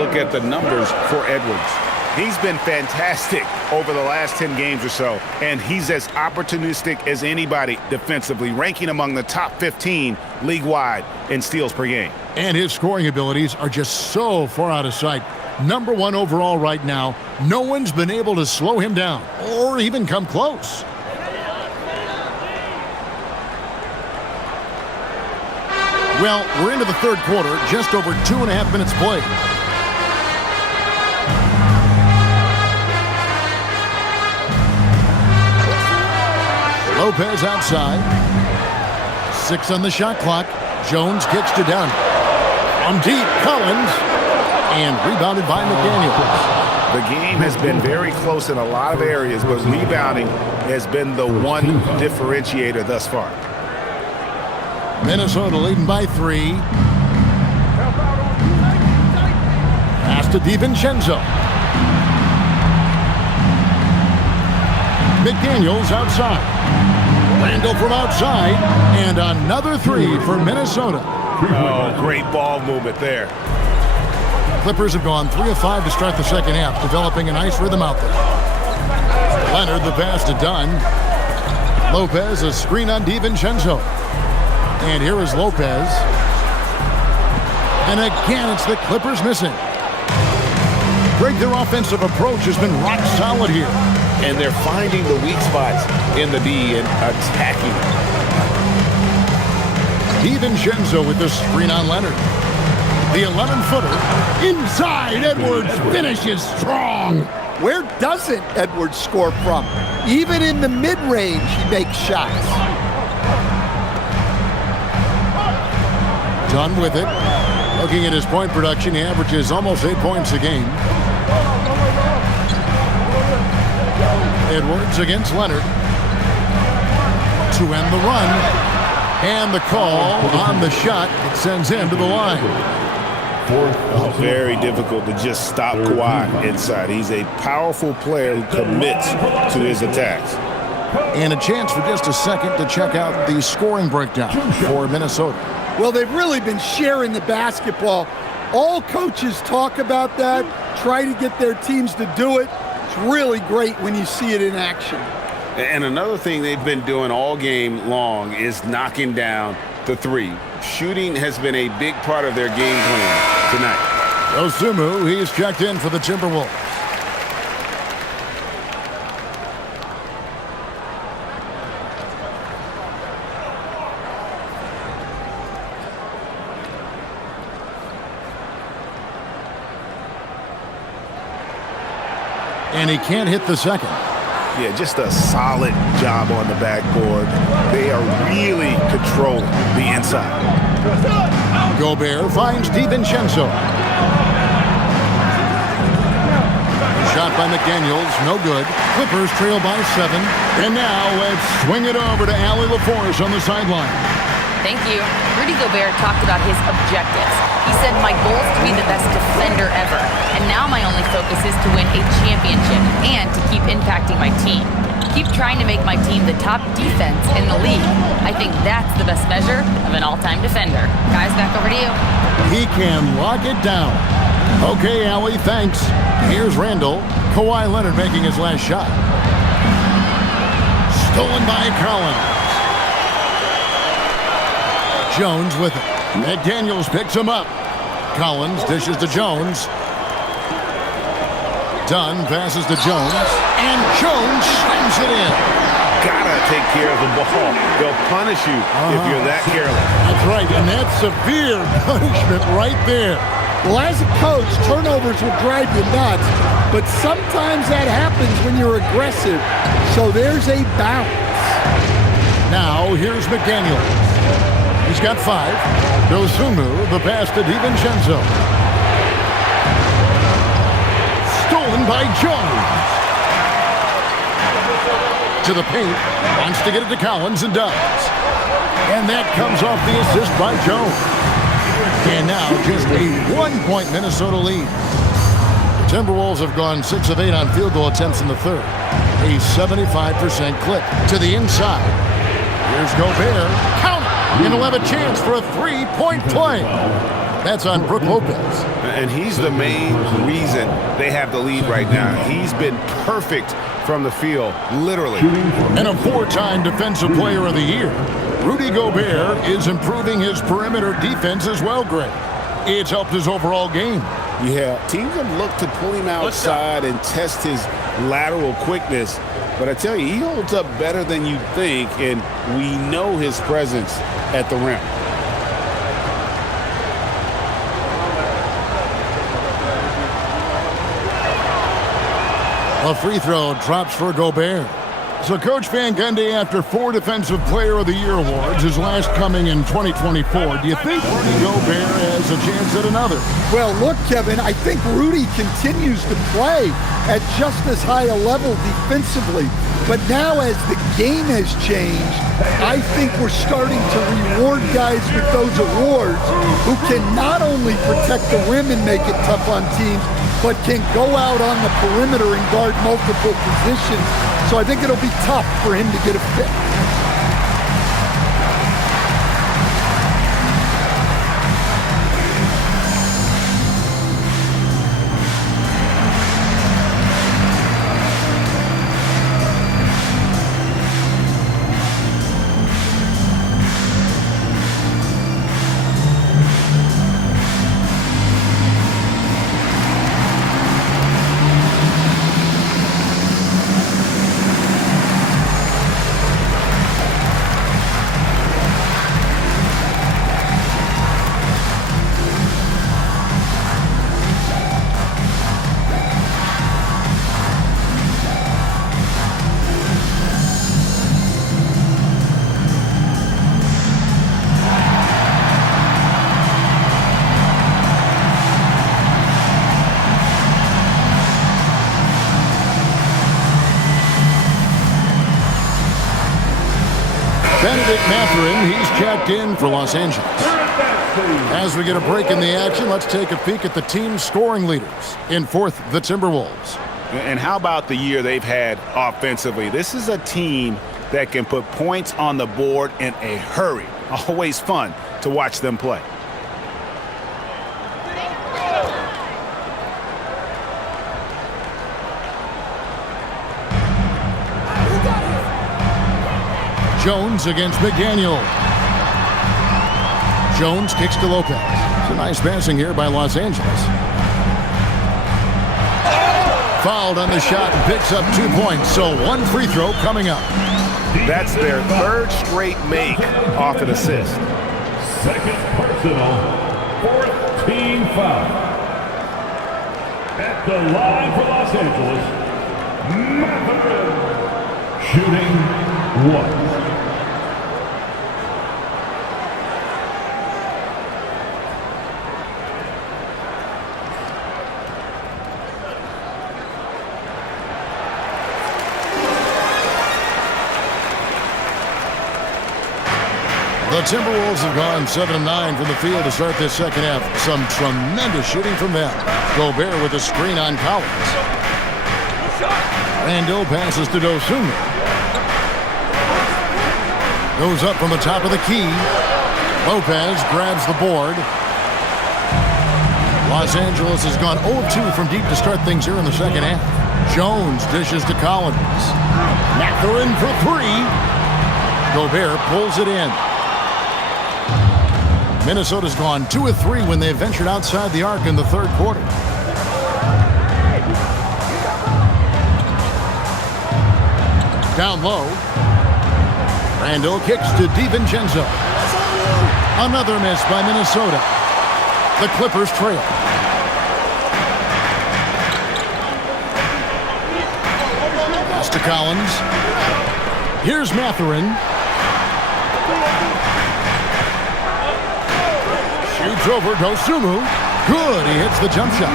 At the numbers for Edwards. He's been fantastic over the last 10 games or so, and he's as opportunistic as anybody defensively, ranking among the top 15 league-wide in steals per game. And his scoring abilities are just so far out of sight. Number 1 overall right now. No one's been able to slow him down or even come close. Well, we're into the third quarter, just over 2.5 minutes played. Lopez outside. 6 on the shot clock. Jones gets to down. From deep, Collins. And rebounded by McDaniels. The game has been very close in a lot of areas, but rebounding has been the one differentiator thus far. Minnesota leading by 3. Pass to DiVincenzo. McDaniels outside. Randall from outside, and another 3 for Minnesota. Oh, great ball movement there. Clippers have gone 3 of 5 to start the second half, developing a nice rhythm out there. Leonard, the pass to Dunn. Lopez, a screen on DiVincenzo. And here is Lopez. And again, it's the Clippers missing. Greg, their offensive approach has been rock solid here. And they're finding the weak spots in the D and attacking. DiVincenzo with the screen on Leonard. The 11-footer inside. Edwards finishes strong. Where doesn't Edwards score from? Even in the mid-range, he makes shots. Done with it. Looking at his point production, he averages almost 8 points a game. Edwards against Leonard. to end the run. And the call on the shot, it sends him to the line. Very difficult to just stop Kawhi inside. He's a powerful player who commits to his attacks. And a chance for just a second to check out the scoring breakdown for Minnesota. Well, they've really been sharing the basketball. All coaches talk about that, try to get their teams to do it. It's really great when you see it in action. And another thing they've been doing all game long is knocking down the three. Shooting has been a big part of their game plan tonight. Osumu, he's checked in for the Timberwolves. And he can't hit the second. Yeah, just a solid job on the backboard. They are really controlling the inside. Gobert finds DiVincenzo. Shot by McDaniels, no good. Clippers trail by 7. And now let's swing it over to Allie LaForce on the sideline. Thank you. Rudy Gobert talked about his objectives. He said, my goal is to be the best defender ever. And now my only focus is to win a championship and to keep impacting my team. Keep trying to make my team the top defense in the league. I think that's the best measure of an all-time defender. Guys, back over to you. He can lock it down. Okay, Allie, thanks. Here's Randall. Kawhi Leonard making his last shot. Stolen by Collins. Jones with it. McDaniels picks him up. Collins dishes to Jones. Dunn passes to Jones. And Jones slams it in. Gotta take care of the ball. They'll punish you if you're that careless. That's right, and that's severe punishment right there. Well, as a coach, turnovers will drive you nuts, but sometimes that happens when you're aggressive. So there's a bounce. Now, here's McDaniels. He's got 5. Dosunmu, the pass to DiVincenzo. Stolen by Jones. To the paint. Wants to get it to Collins and does. And that comes off the assist by Jones. And now just a 1-point Minnesota lead. The Timberwolves have gone 6 of 8 on field goal attempts in the third. A 75% clip to the inside. Here's Gobert. Count it. And he'll have a chance for a 3-point play. That's on Brook Lopez. And he's the main reason they have the lead right now. He's been perfect from the field, literally. And a 4-time Defensive Player of the Year. Rudy Gobert is improving his perimeter defense as well, Greg. It's helped his overall game. Yeah, teams have looked to pull him outside and test his lateral quickness. But I tell you, he holds up better than you think, and we know his presence at the rim. A free throw drops for Gobert. So Coach Van Gundy, after 4 Defensive Player of the Year awards, his last coming in 2024, do you think Rudy Gobert has a chance at another? Well, look, Kevin, I think Rudy continues to play at just as high a level defensively. But now as the game has changed, I think we're starting to reward guys with those awards who can not only protect the rim and make it tough on teams, but can go out on the perimeter and guard multiple positions. So I think it'll be tough for him to get a pick. Benedict Mathurin, he's checked in for Los Angeles. As we get a break in the action, let's take a peek at the team's scoring leaders. In fourth, the Timberwolves. And how about the year they've had offensively? This is a team that can put points on the board in a hurry. Always fun to watch them play. Jones against McDaniel. Jones kicks to Lopez. It's a nice passing here by Los Angeles. Fouled on the shot and picks up 2 points, so one free throw coming up. That's their third straight make off an assist. Second personal, 4th team foul. At the line for Los Angeles, Mavericks, shooting 1. The Timberwolves have gone 7-9 from the field to start this second half. Some tremendous shooting from them. Gobert with a screen on Collins. Randall passes to Dosunmu. Goes up from the top of the key. Lopez grabs the board. Los Angeles has gone 0-2 from deep to start things here in the second half. Jones dishes to Collins. Mathurin for 3. Gobert pulls it in. Minnesota's gone 2 of 3 when they ventured outside the arc in the third quarter. Down low. Randall kicks to DiVincenzo. Another miss by Minnesota. The Clippers trail. Pass to Collins. Here's Mathurin. Shoots over Dosunmu. Good. He hits the jump shot.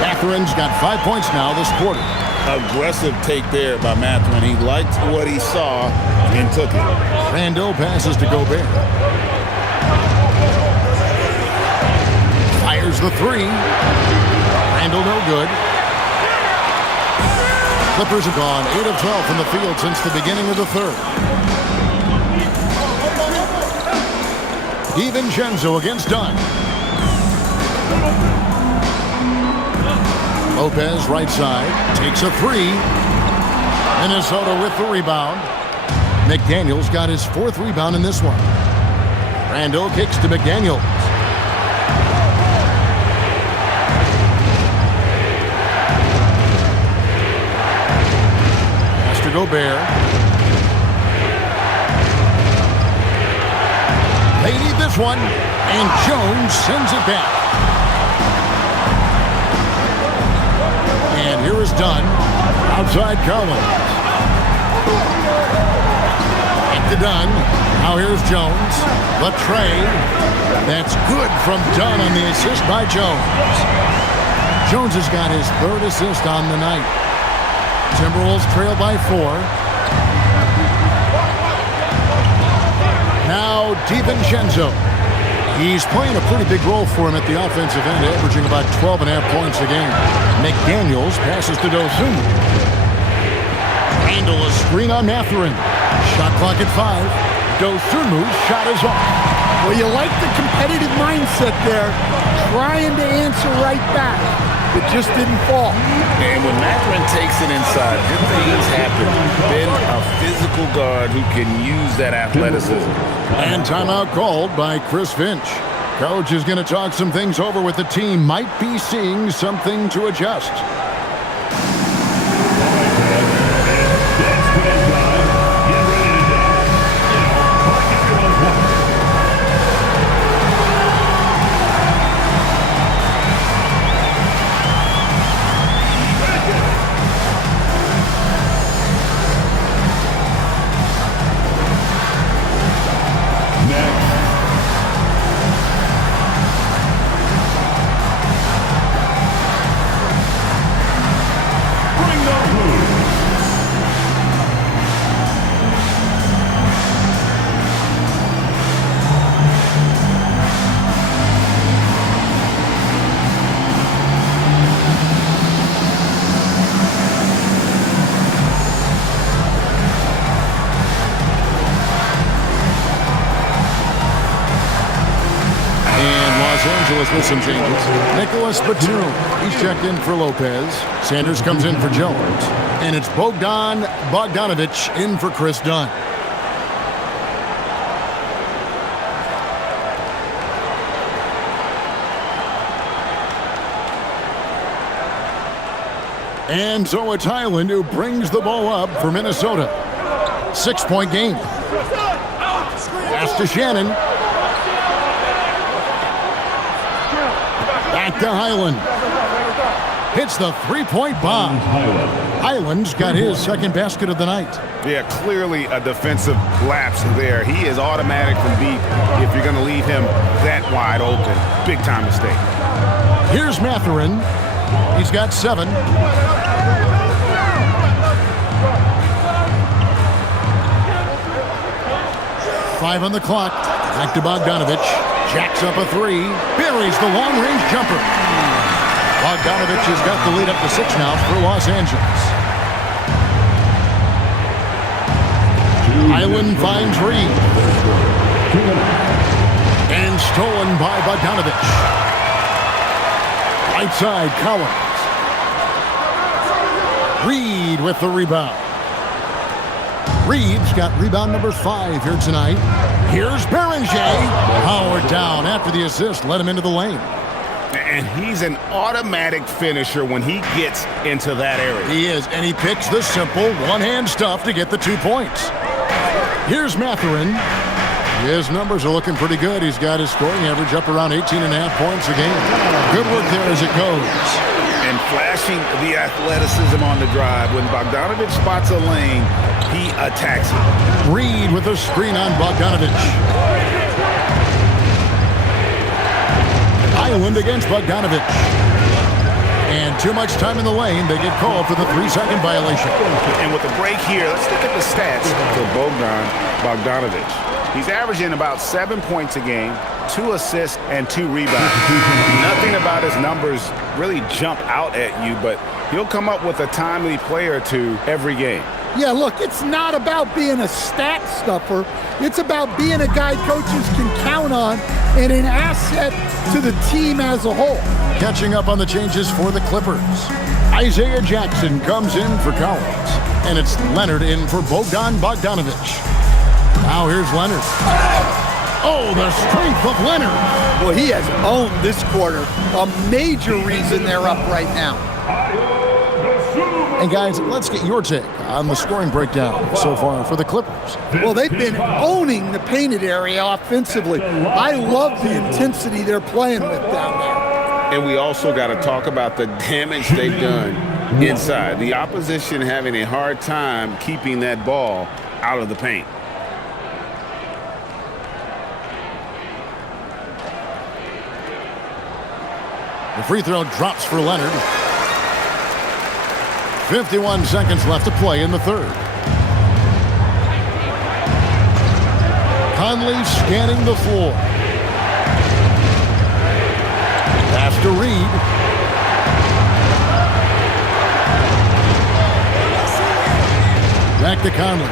Mathurin's got 5 points now this quarter. Aggressive take there by Mathurin. He liked what he saw and took it. Randall passes to Gobert. Fires the 3. Randall no good. Clippers have gone 8 of 12 from the field since the beginning of the third. DiVincenzo against Dunn. Lopez right side takes a 3. Minnesota with the rebound. McDaniel's got his 4th rebound in this one. Randall kicks to McDaniels. Pass to Gobert. They need this one, and Jones sends it back. And here is Dunn, outside Collins. Back to Dunn. Now here's Jones. The trade. That's good from Dunn on the assist by Jones. Jones has got his 3rd assist on the night. Timberwolves trail by 4. Now DiVincenzo. He's playing a pretty big role for him at the offensive end, averaging about 12.5 points a game. McDaniels passes to Dosunmu. Randall a screen on Mathurin. Shot clock at 5. Dosunmu's shot is off. Well, you like the competitive mindset there, trying to answer right back. It just didn't fall. And when Mathurin takes it inside, good things happen. Been a physical guard who can use that athleticism. And timeout called by Chris Finch. Coach is going to talk some things over with the team. Might be seeing something to adjust. Angeles with some changes. Nicholas Batum, he's checked in for Lopez. Sanders comes in for Jones. And it's Bogdan Bogdanovic in for Chris Dunn. And so it's Highland who brings the ball up for Minnesota. 6-point game. Pass to Shannon. Back to Highland. Hits the three-point bomb. Highland's got his second basket of the night. Yeah, clearly a defensive lapse there. He is automatic from deep if you're going to leave him that wide open. Big-time mistake. Here's Mathurin. He's got 7. 5 on the clock. Back to Bogdanovic. Jacks up a 3. Buries the long-range jumper. Bogdanovic has got the lead up to 6 now for Los Angeles. Highland finds Reed. And stolen by Bogdanovic. Right side, Collins. Reed with the rebound. Reed's got rebound number 5 here tonight. Here's Beringer. Powered down after the assist. Let him into the lane. And he's an automatic finisher when he gets into that area. He is, and he picks the simple one-hand stuff to get the 2 points. Here's Mathurin. His numbers are looking pretty good. He's got his scoring average up around 18.5 points a game. Good work there as it goes. And flashing the athleticism on the drive. When Bogdanovic spots a lane, he attacks it. Reed with a screen on Bogdanovic. Highland against Bogdanovic. And too much time in the lane. They get called for the 3-second violation. And with the break here, let's look at the stats for Bogdanovic. He's averaging about 7 points a game, 2 assists, and 2 rebounds. Nothing about his numbers really jump out at you, but he'll come up with a timely play or two every game. Yeah, look, it's not about being a stat stuffer. It's about being a guy coaches can count on and an asset to the team as a whole. Catching up on the changes for the Clippers. Isaiah Jackson comes in for Collins. And it's Leonard in for Bogdan Bogdanovic. Now here's Leonard. Oh, the strength of Leonard. Well, he has owned this quarter. A major reason they're up right now. And guys, let's get your take on the scoring breakdown so far for the Clippers. Well, they've been owning the painted area offensively. I love the intensity they're playing with down there. And we also got to talk about the damage they've done inside. The opposition having a hard time keeping that ball out of the paint. The free throw drops for Leonard. 51 seconds left to play in the third. Conley scanning the floor. Pass to Reed. Back to Conley.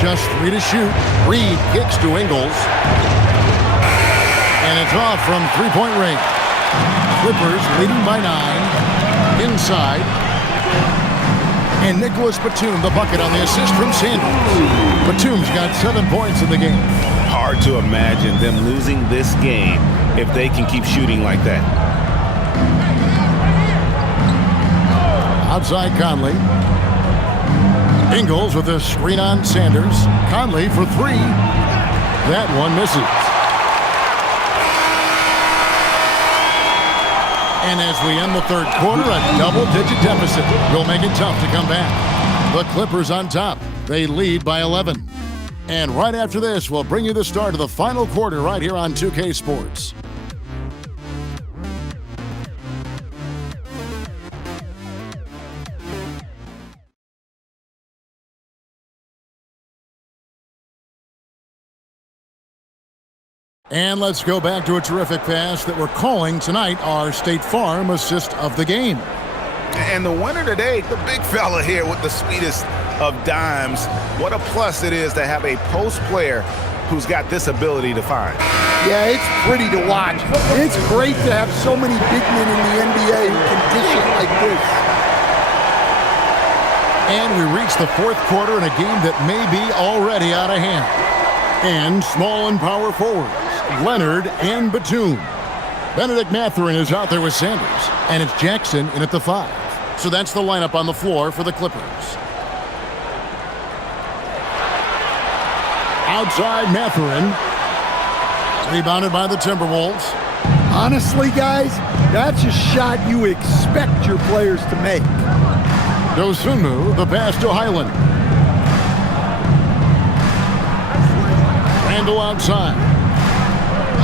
Just 3 to shoot. Reed kicks to Ingles. And it's off from 3-point range. Clippers leading by 9. Inside. And Nicholas Batum, the bucket on the assist from Sanders. Batum's got 7 points in the game. Hard to imagine them losing this game if they can keep shooting like that. Outside Conley. Ingles with a screen on Sanders. Conley for 3. That one misses. And as we end the third quarter, a double-digit deficit will make it tough to come back. The Clippers on top. They lead by 11. And right after this, we'll bring you the start of the final quarter right here on 2K Sports. And let's go back to a terrific pass that we're calling tonight our State Farm assist of the game. And the winner today, the big fella here with the sweetest of dimes. What a plus it is to have a post player who's got this ability to find. Yeah, it's pretty to watch. It's great to have so many big men in the NBA who can dish it like this. And we reach the fourth quarter in a game that may be already out of hand. And small and power forwards, Leonard and Batum. Benedict Mathurin is out there with Sanders, and it's Jackson in at the 5. So that's the lineup on the floor for the Clippers. Outside Mathurin. Rebounded by the Timberwolves. Honestly, guys, that's a shot you expect your players to make. Dosunmu, the pass to Highland. Randall outside.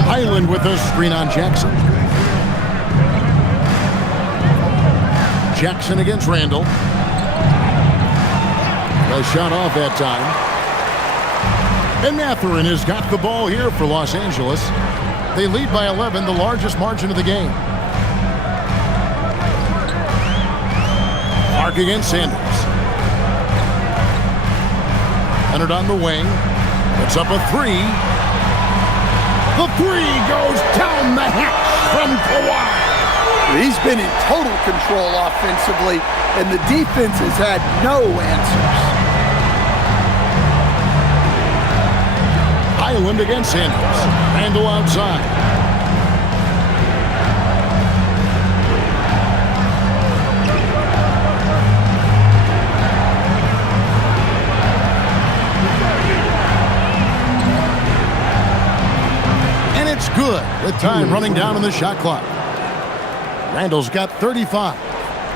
Highland with a screen on Jackson. Jackson against Randall. A shot off that time. And Mathurin has got the ball here for Los Angeles. They lead by 11, the largest margin of the game. Clark against Sanders. Leonard on the wing. Puts up a 3. The 3 goes down the hatch from Kawhi. He's been in total control offensively, and the defense has had no answers. Highland against Sanders. Randall outside. And it's good with time running down on the shot clock. Randall's got 35.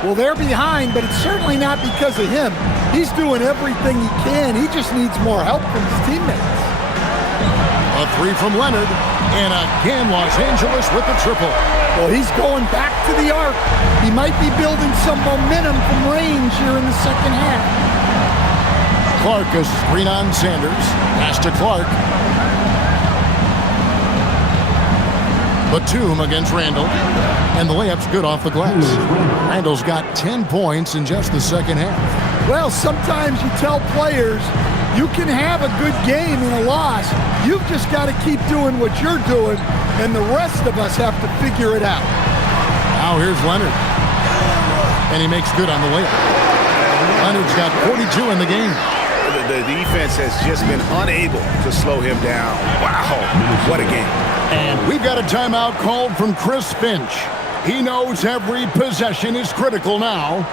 Well, they're behind, but it's certainly not because of him. He's doing everything he can. He just needs more help from his teammates. A 3 from Leonard, and again Los Angeles with the triple. Well, he's going back to the arc. He might be building some momentum from range here in the second half. Clark, a screen on Sanders. Pass to Clark. Batum against Randall. And the layup's good off the glass. Randall's got 10 points in just the second half. Well, sometimes you tell players you can have a good game in a loss. You've just got to keep doing what you're doing, and the rest of us have to figure it out. Now here's Leonard. And he makes good on the layup. Leonard's got 42 in the game. The defense has just been unable to slow him down. Wow, what a game. And we've got a timeout called from Chris Finch. He knows every possession is critical now.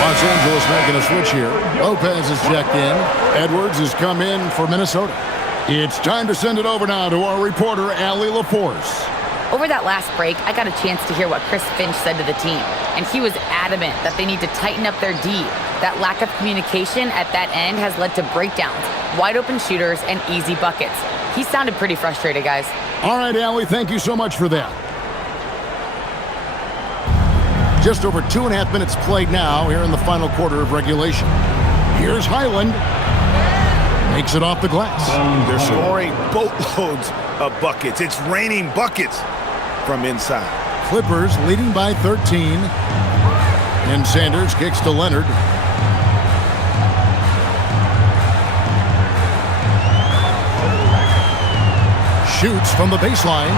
Los Angeles making a switch here. Lopez is checked in. Edwards has come in for Minnesota. It's time to send it over now to our reporter, Allie LaForce. Over that last break, I got a chance to hear what Chris Finch said to the team, and he was adamant that they need to tighten up their D. That lack of communication at that end has led to breakdowns, wide open shooters, and easy buckets. He sounded pretty frustrated, guys. All right, Allie, thank you so much for that. Just over 2.5 minutes played now here in the final quarter of regulation. Here's Highland. Makes it off the glass. They're scoring boatloads of buckets. It's raining buckets from inside. Clippers leading by 13. And Sanders kicks to Leonard. Shoots from the baseline.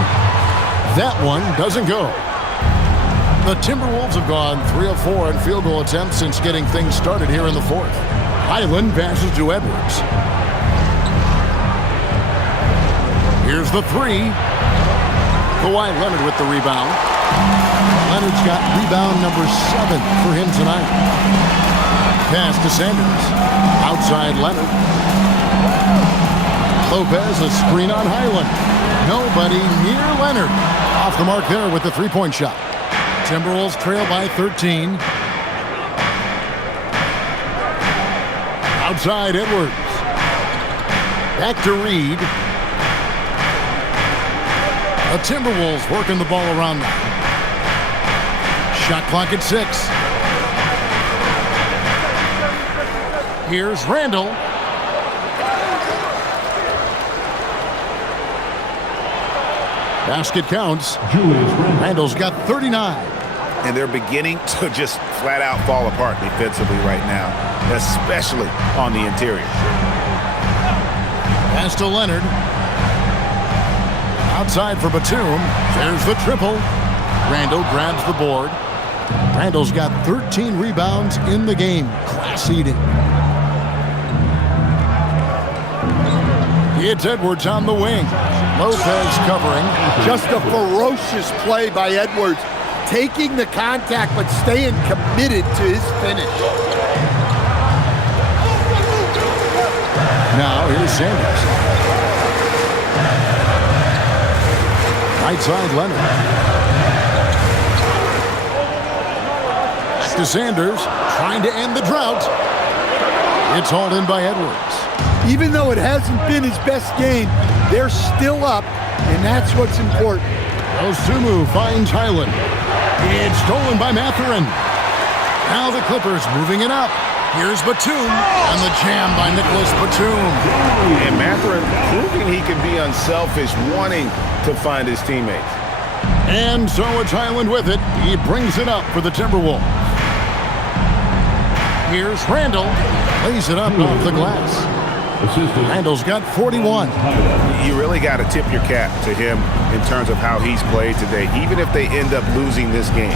That one doesn't go. The Timberwolves have gone 3 of 4 in field goal attempts since getting things started here in the fourth. Highland passes to Edwards. Here's the 3. Kawhi Leonard with the rebound. Leonard's got rebound number 7 for him tonight. Pass to Sanders. Outside Leonard. Lopez, a screen on Highland. Nobody near Leonard. Off the mark there with the three-point shot. Timberwolves trail by 13. Outside Edwards. Back to Reed. The Timberwolves working the ball around now. Shot clock at 6. Here's Randall. Basket counts. Randall's got 39. and they're beginning to just flat out fall apart defensively right now, especially on the interior. Pass to Leonard. Outside for Batum. There's the triple. Randall grabs the board. Randall's got 13 rebounds in the game. Class eating. It's Edwards on the wing. Lopez covering. Just a ferocious play by Edwards. Taking the contact, but staying committed to his finish. Now here's Sanders. Right side Leonard. Back to Sanders, trying to end the drought. It's hauled in by Edwards. Even though it hasn't been his best game, they're still up, and that's what's important. Osumu finds Highland. It's stolen by Mathurin. Now the Clippers moving it up. Here's Batum, and the jam by Nicholas Batum. And Mathurin proving he can be unselfish, wanting to find his teammates. And so it's Highland with it. He brings it up for the Timberwolves. Here's Randall. Lays it up off the glass. Randall's got 41. You really got to tip your cap to him in terms of how he's played today, even if they end up losing this game.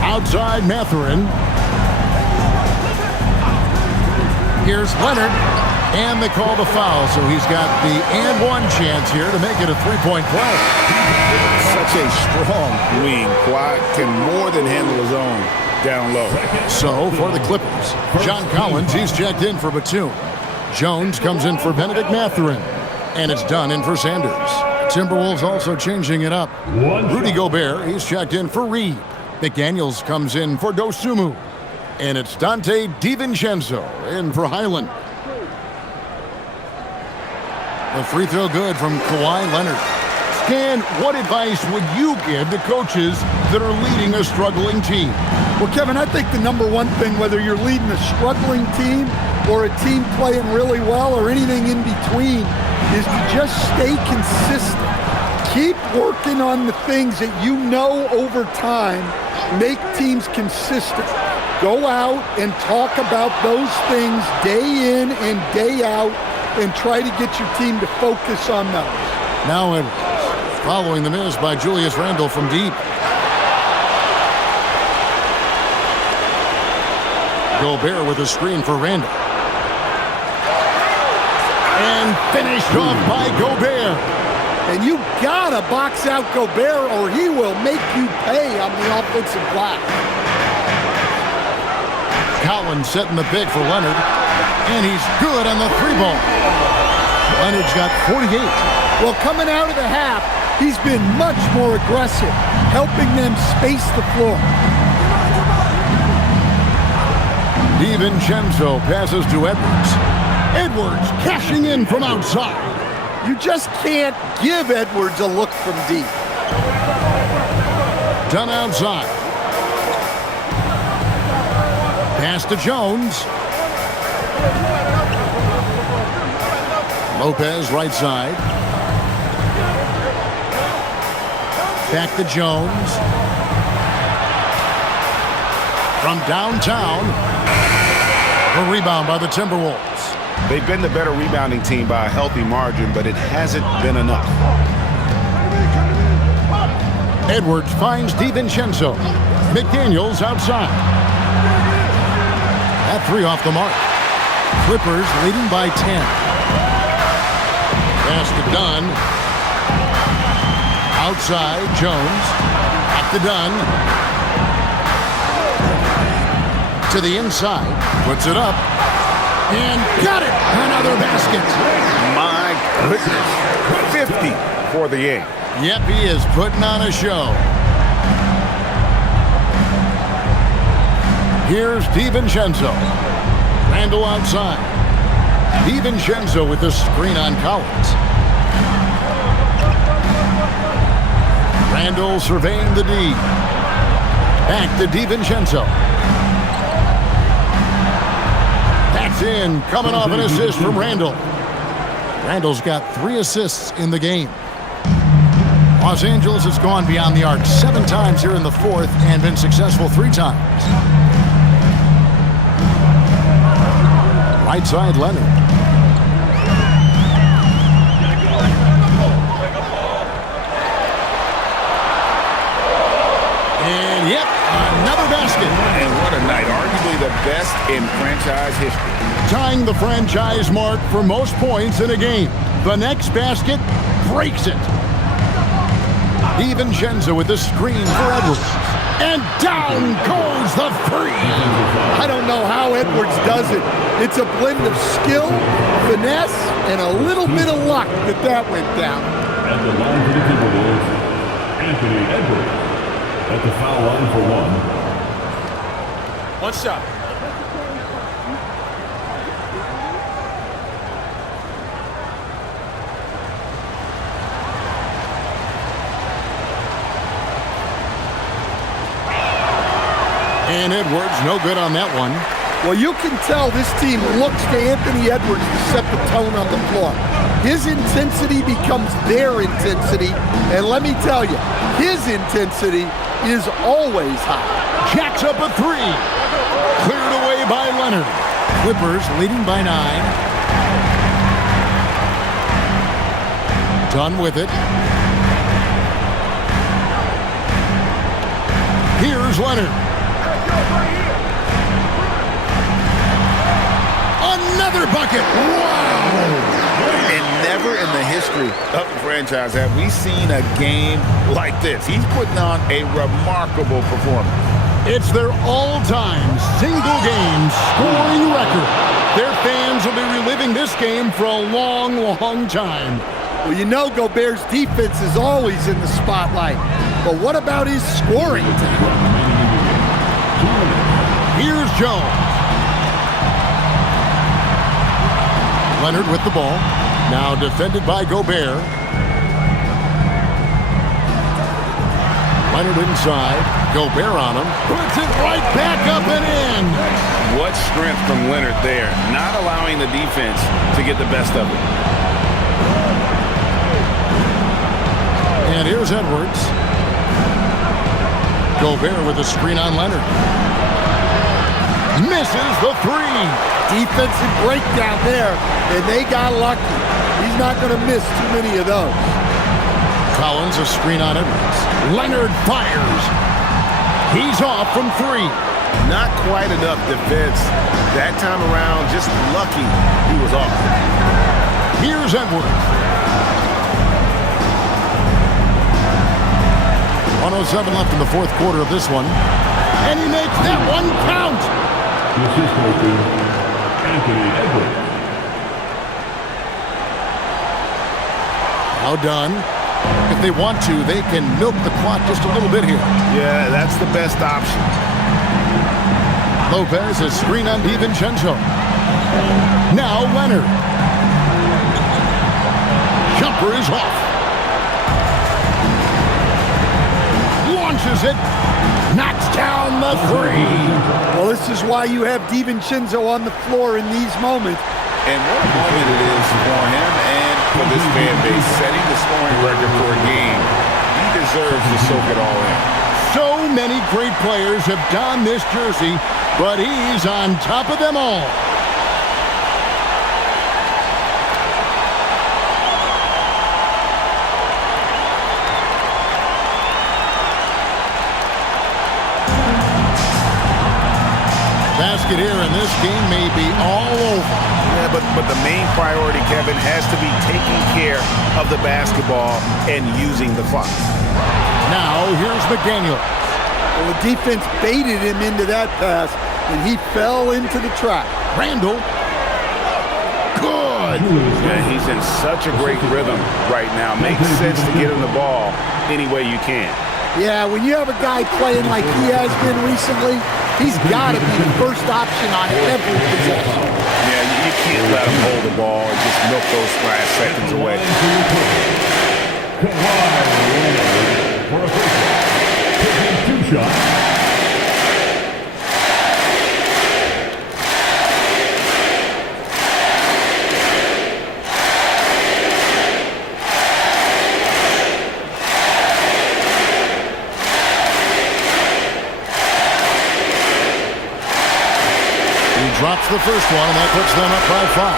Outside Mathurin. Here's Leonard. And they call the foul, so he's got the and one chance here to make it a three-point play. Such a strong wing. Kawhi can more than handle his own down low. So for the Clippers, John Collins, he's checked in for Batum. Jones comes in for Benedict Mathurin. And it's done in for Sanders. Timberwolves also changing it up. Rudy Gobert, he's checked in for Reed. McDaniels comes in for Dosunmu. And it's Dante DiVincenzo in for Highland. The free throw good from Kawhi Leonard. Stan, what advice would you give to coaches that are leading a struggling team? Well, Kevin, I think the number one thing, whether you're leading a struggling team or a team playing really well or anything in between, is to just stay consistent. Keep working on the things that you know over time make teams consistent. Go out and talk about those things day in and day out and try to get your team to focus on those. Now Edwards, following the miss by Julius Randle from deep. Gobert with a screen for Randle. And finished off by Gobert. And you gotta box out Gobert or he will make you pay on the offensive glass. Collins setting the big for Leonard. And he's good on the three ball. Leonard's got 48. Well, coming out of the half, he's been much more aggressive, helping them space the floor. DiVincenzo passes to Edwards. Edwards cashing in from outside. You just can't give Edwards a look from deep. Done outside. Pass to Jones. Lopez right side. Back to Jones. From downtown. A rebound by the Timberwolves. They've been the better rebounding team by a healthy margin, but it hasn't been enough. Edwards finds DiVincenzo. McDaniels outside. That three off the mark. Clippers leading by 10. Pass to Dunn. Outside, Jones. Back to Dunn. To the inside. Puts it up. And got it! Another basket. My goodness. 50 for the game. Yep, he is putting on a show. Here's DiVincenzo. Randall outside. DiVincenzo with the screen on Collins. Randall surveying the D. Back to DiVincenzo. That's in, coming off an assist from Randall. Randall's got 3 assists in the game. Los Angeles has gone beyond the arc 7 times here in the fourth and been successful 3 times. Right side, Leonard. And yep, another basket. And what a night. Arguably the best in franchise history. Tying the franchise mark for most points in a game. The next basket breaks it. DiVincenzo with the screen for Edwards. And down goes the three. I don't know how Edwards does it. It's a blend of skill, finesse, and a little bit of luck that went down. At the line for the Timberwolves, Anthony Edwards. At the foul line for 1. One shot. And Edwards, no good on that one. Well, you can tell this team looks to Anthony Edwards to set the tone on the floor. His intensity becomes their intensity, and let me tell you, his intensity is always high. Jacks up a 3. Cleared away by Leonard. Clippers leading by 9. Done with it. Here's Leonard. Another bucket. Wow. And never in the history of the franchise have we seen a game like this. He's putting on a remarkable performance. It's their all-time single-game scoring record. Their fans will be reliving this game for a long, long time. Well, you know Gobert's defense is always in the spotlight. But what about his scoring talent? Here's Jones. Leonard with the ball. Now defended by Gobert. Leonard inside. Gobert on him. Puts it right back up and in. What strength from Leonard there. Not allowing the defense to get the best of it. And here's Edwards. Gobert with a screen on Leonard. Misses the 3. Defensive breakdown there, and they got lucky. He's not going to miss too many of those. Collins a screen on Edwards. Leonard fires. He's off from 3. Not quite enough defense. That time around, just lucky he was off. Here's Edwards. 107 left in the fourth quarter of this one. And he makes that one count. This is Anthony Edwards. Now done. If they want to, they can milk the clock just a little bit here. Yeah, that's the best option. Lopez a screen on DiVincenzo. Now Leonard. Jumper is off. Launches it. Knocks down the 3. Well, this is why you have DiVincenzo on the floor in these moments. And what a moment it is for him and for this fan base, setting the scoring record for a game. He deserves to soak it all in. So many great players have donned this jersey, but he's on top of them all. Basket here, and this game may be all over. Yeah, but the main priority, Kevin, has to be taking care of the basketball and using the clock. Now, here's McDaniel. Well, the defense baited him into that pass, and he fell into the trap. Randall. Good. Yeah, he's in such a great rhythm right now. Makes sense to get him the ball any way you can. Yeah, when you have a guy playing like he has been recently, he's got to be the first option on every possession. Yeah, you can't let him hold the ball and just milk those last seconds away. For a taking 2 shots. Drops the first one, and that puts them up by 5.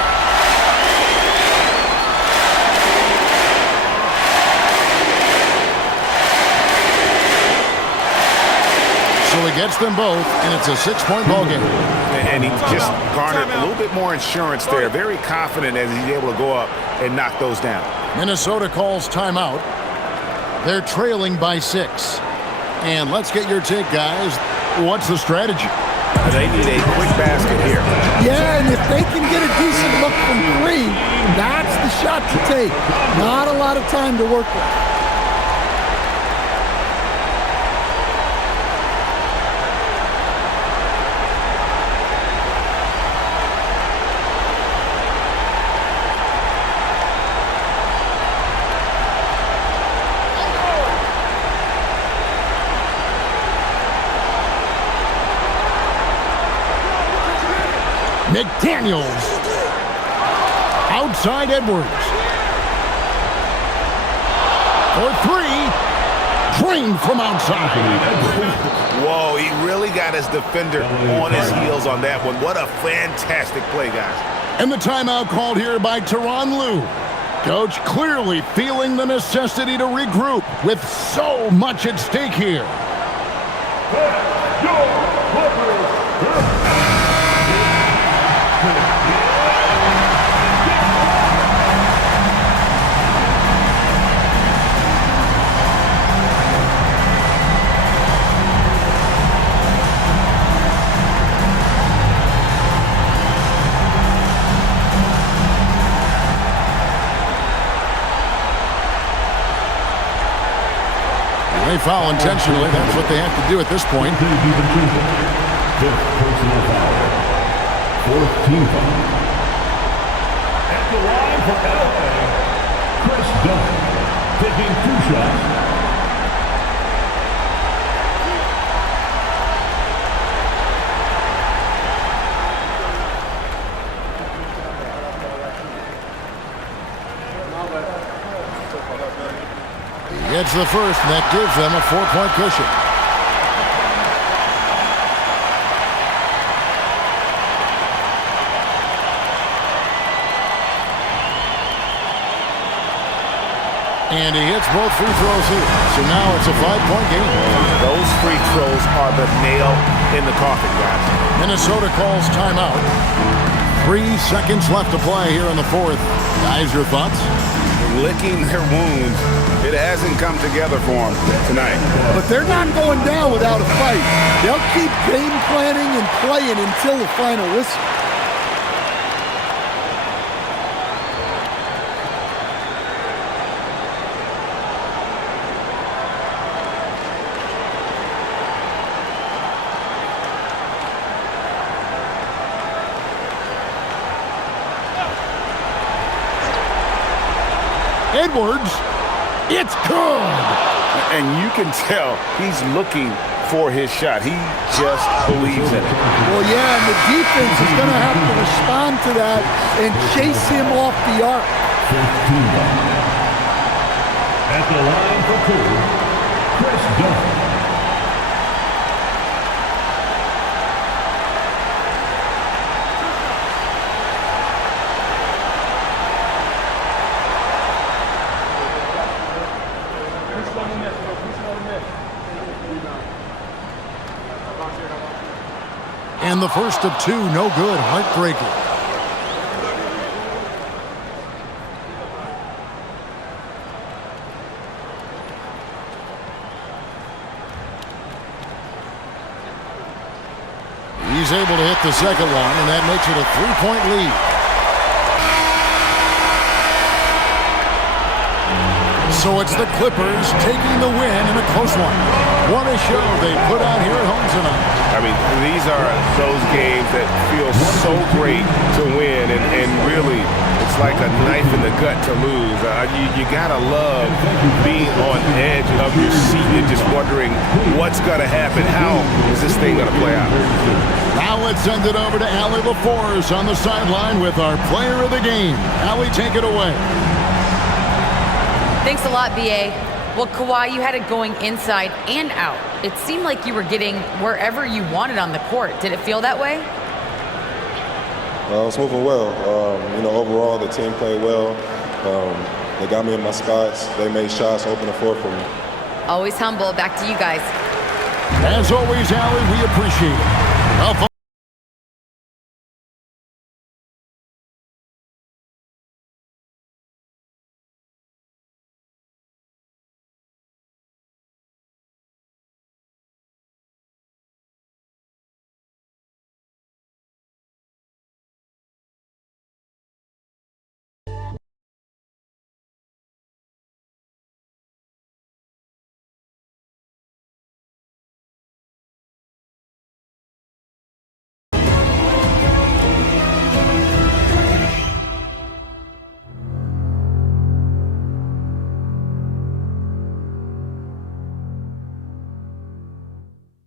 So he gets them both, and it's a 6-point ball game. And he just garnered a little bit more insurance there. Very confident as he's able to go up and knock those down. Minnesota calls timeout. They're trailing by 6. And let's get your take, guys. What's the strategy? They need a quick basket here. Yeah, and if they can get a decent look from 3, that's the shot to take. Not a lot of time to work with. McDaniels. Outside Edwards. For 3. Drained from outside. Whoa, he really got his defender on his heels on that one. What a fantastic play, guys. And the timeout called here by Tyronn Lue. Coach clearly feeling the necessity to regroup with so much at stake here. They foul intentionally. That's what they have to do at this point. 5th personal foul. 4th team foul. At the line for LA, Chris Dunn taking 2 shots. Gets the first, and that gives them a 4-point cushion. And he hits both free throws here. So now it's a 5-point game. Those free throws are the nail in the coffin, guys. Minnesota calls timeout. 3 seconds left to play here in the 4th. Guys, your thoughts? Licking their wounds. It hasn't come together for them tonight. But they're not going down without a fight. They'll keep game planning and playing until the final whistle. Edwards, it's good. And you can tell he's looking for his shot. He just believes in it. Well, yeah, and the defense is going to have to respond to that and chase him off the arc. 15. At the line for 2, Chris Dunn. And the first of 2, no good. Heartbreaker. He's able to hit the second one, and that makes it a 3-point lead. So it's the Clippers taking the win in a close one. What a show they put on here at home tonight. I mean, these are those games that feel so great to win, and really, it's like a knife in the gut to lose. You gotta love being on edge of your seat and just wondering what's gonna happen. How is this thing gonna play out? Now let's send it over to Allie LaForce on the sideline with our player of the game. Allie, take it away. Thanks a lot, B.A. Well, Kawhi, you had it going inside and out. It seemed like you were getting wherever you wanted on the court. Did it feel that way? It's moving well. Overall, the team played well. They got me in my spots. They made shots, open the floor for me. Always humble. Back to you guys. As always, Allie, we appreciate it.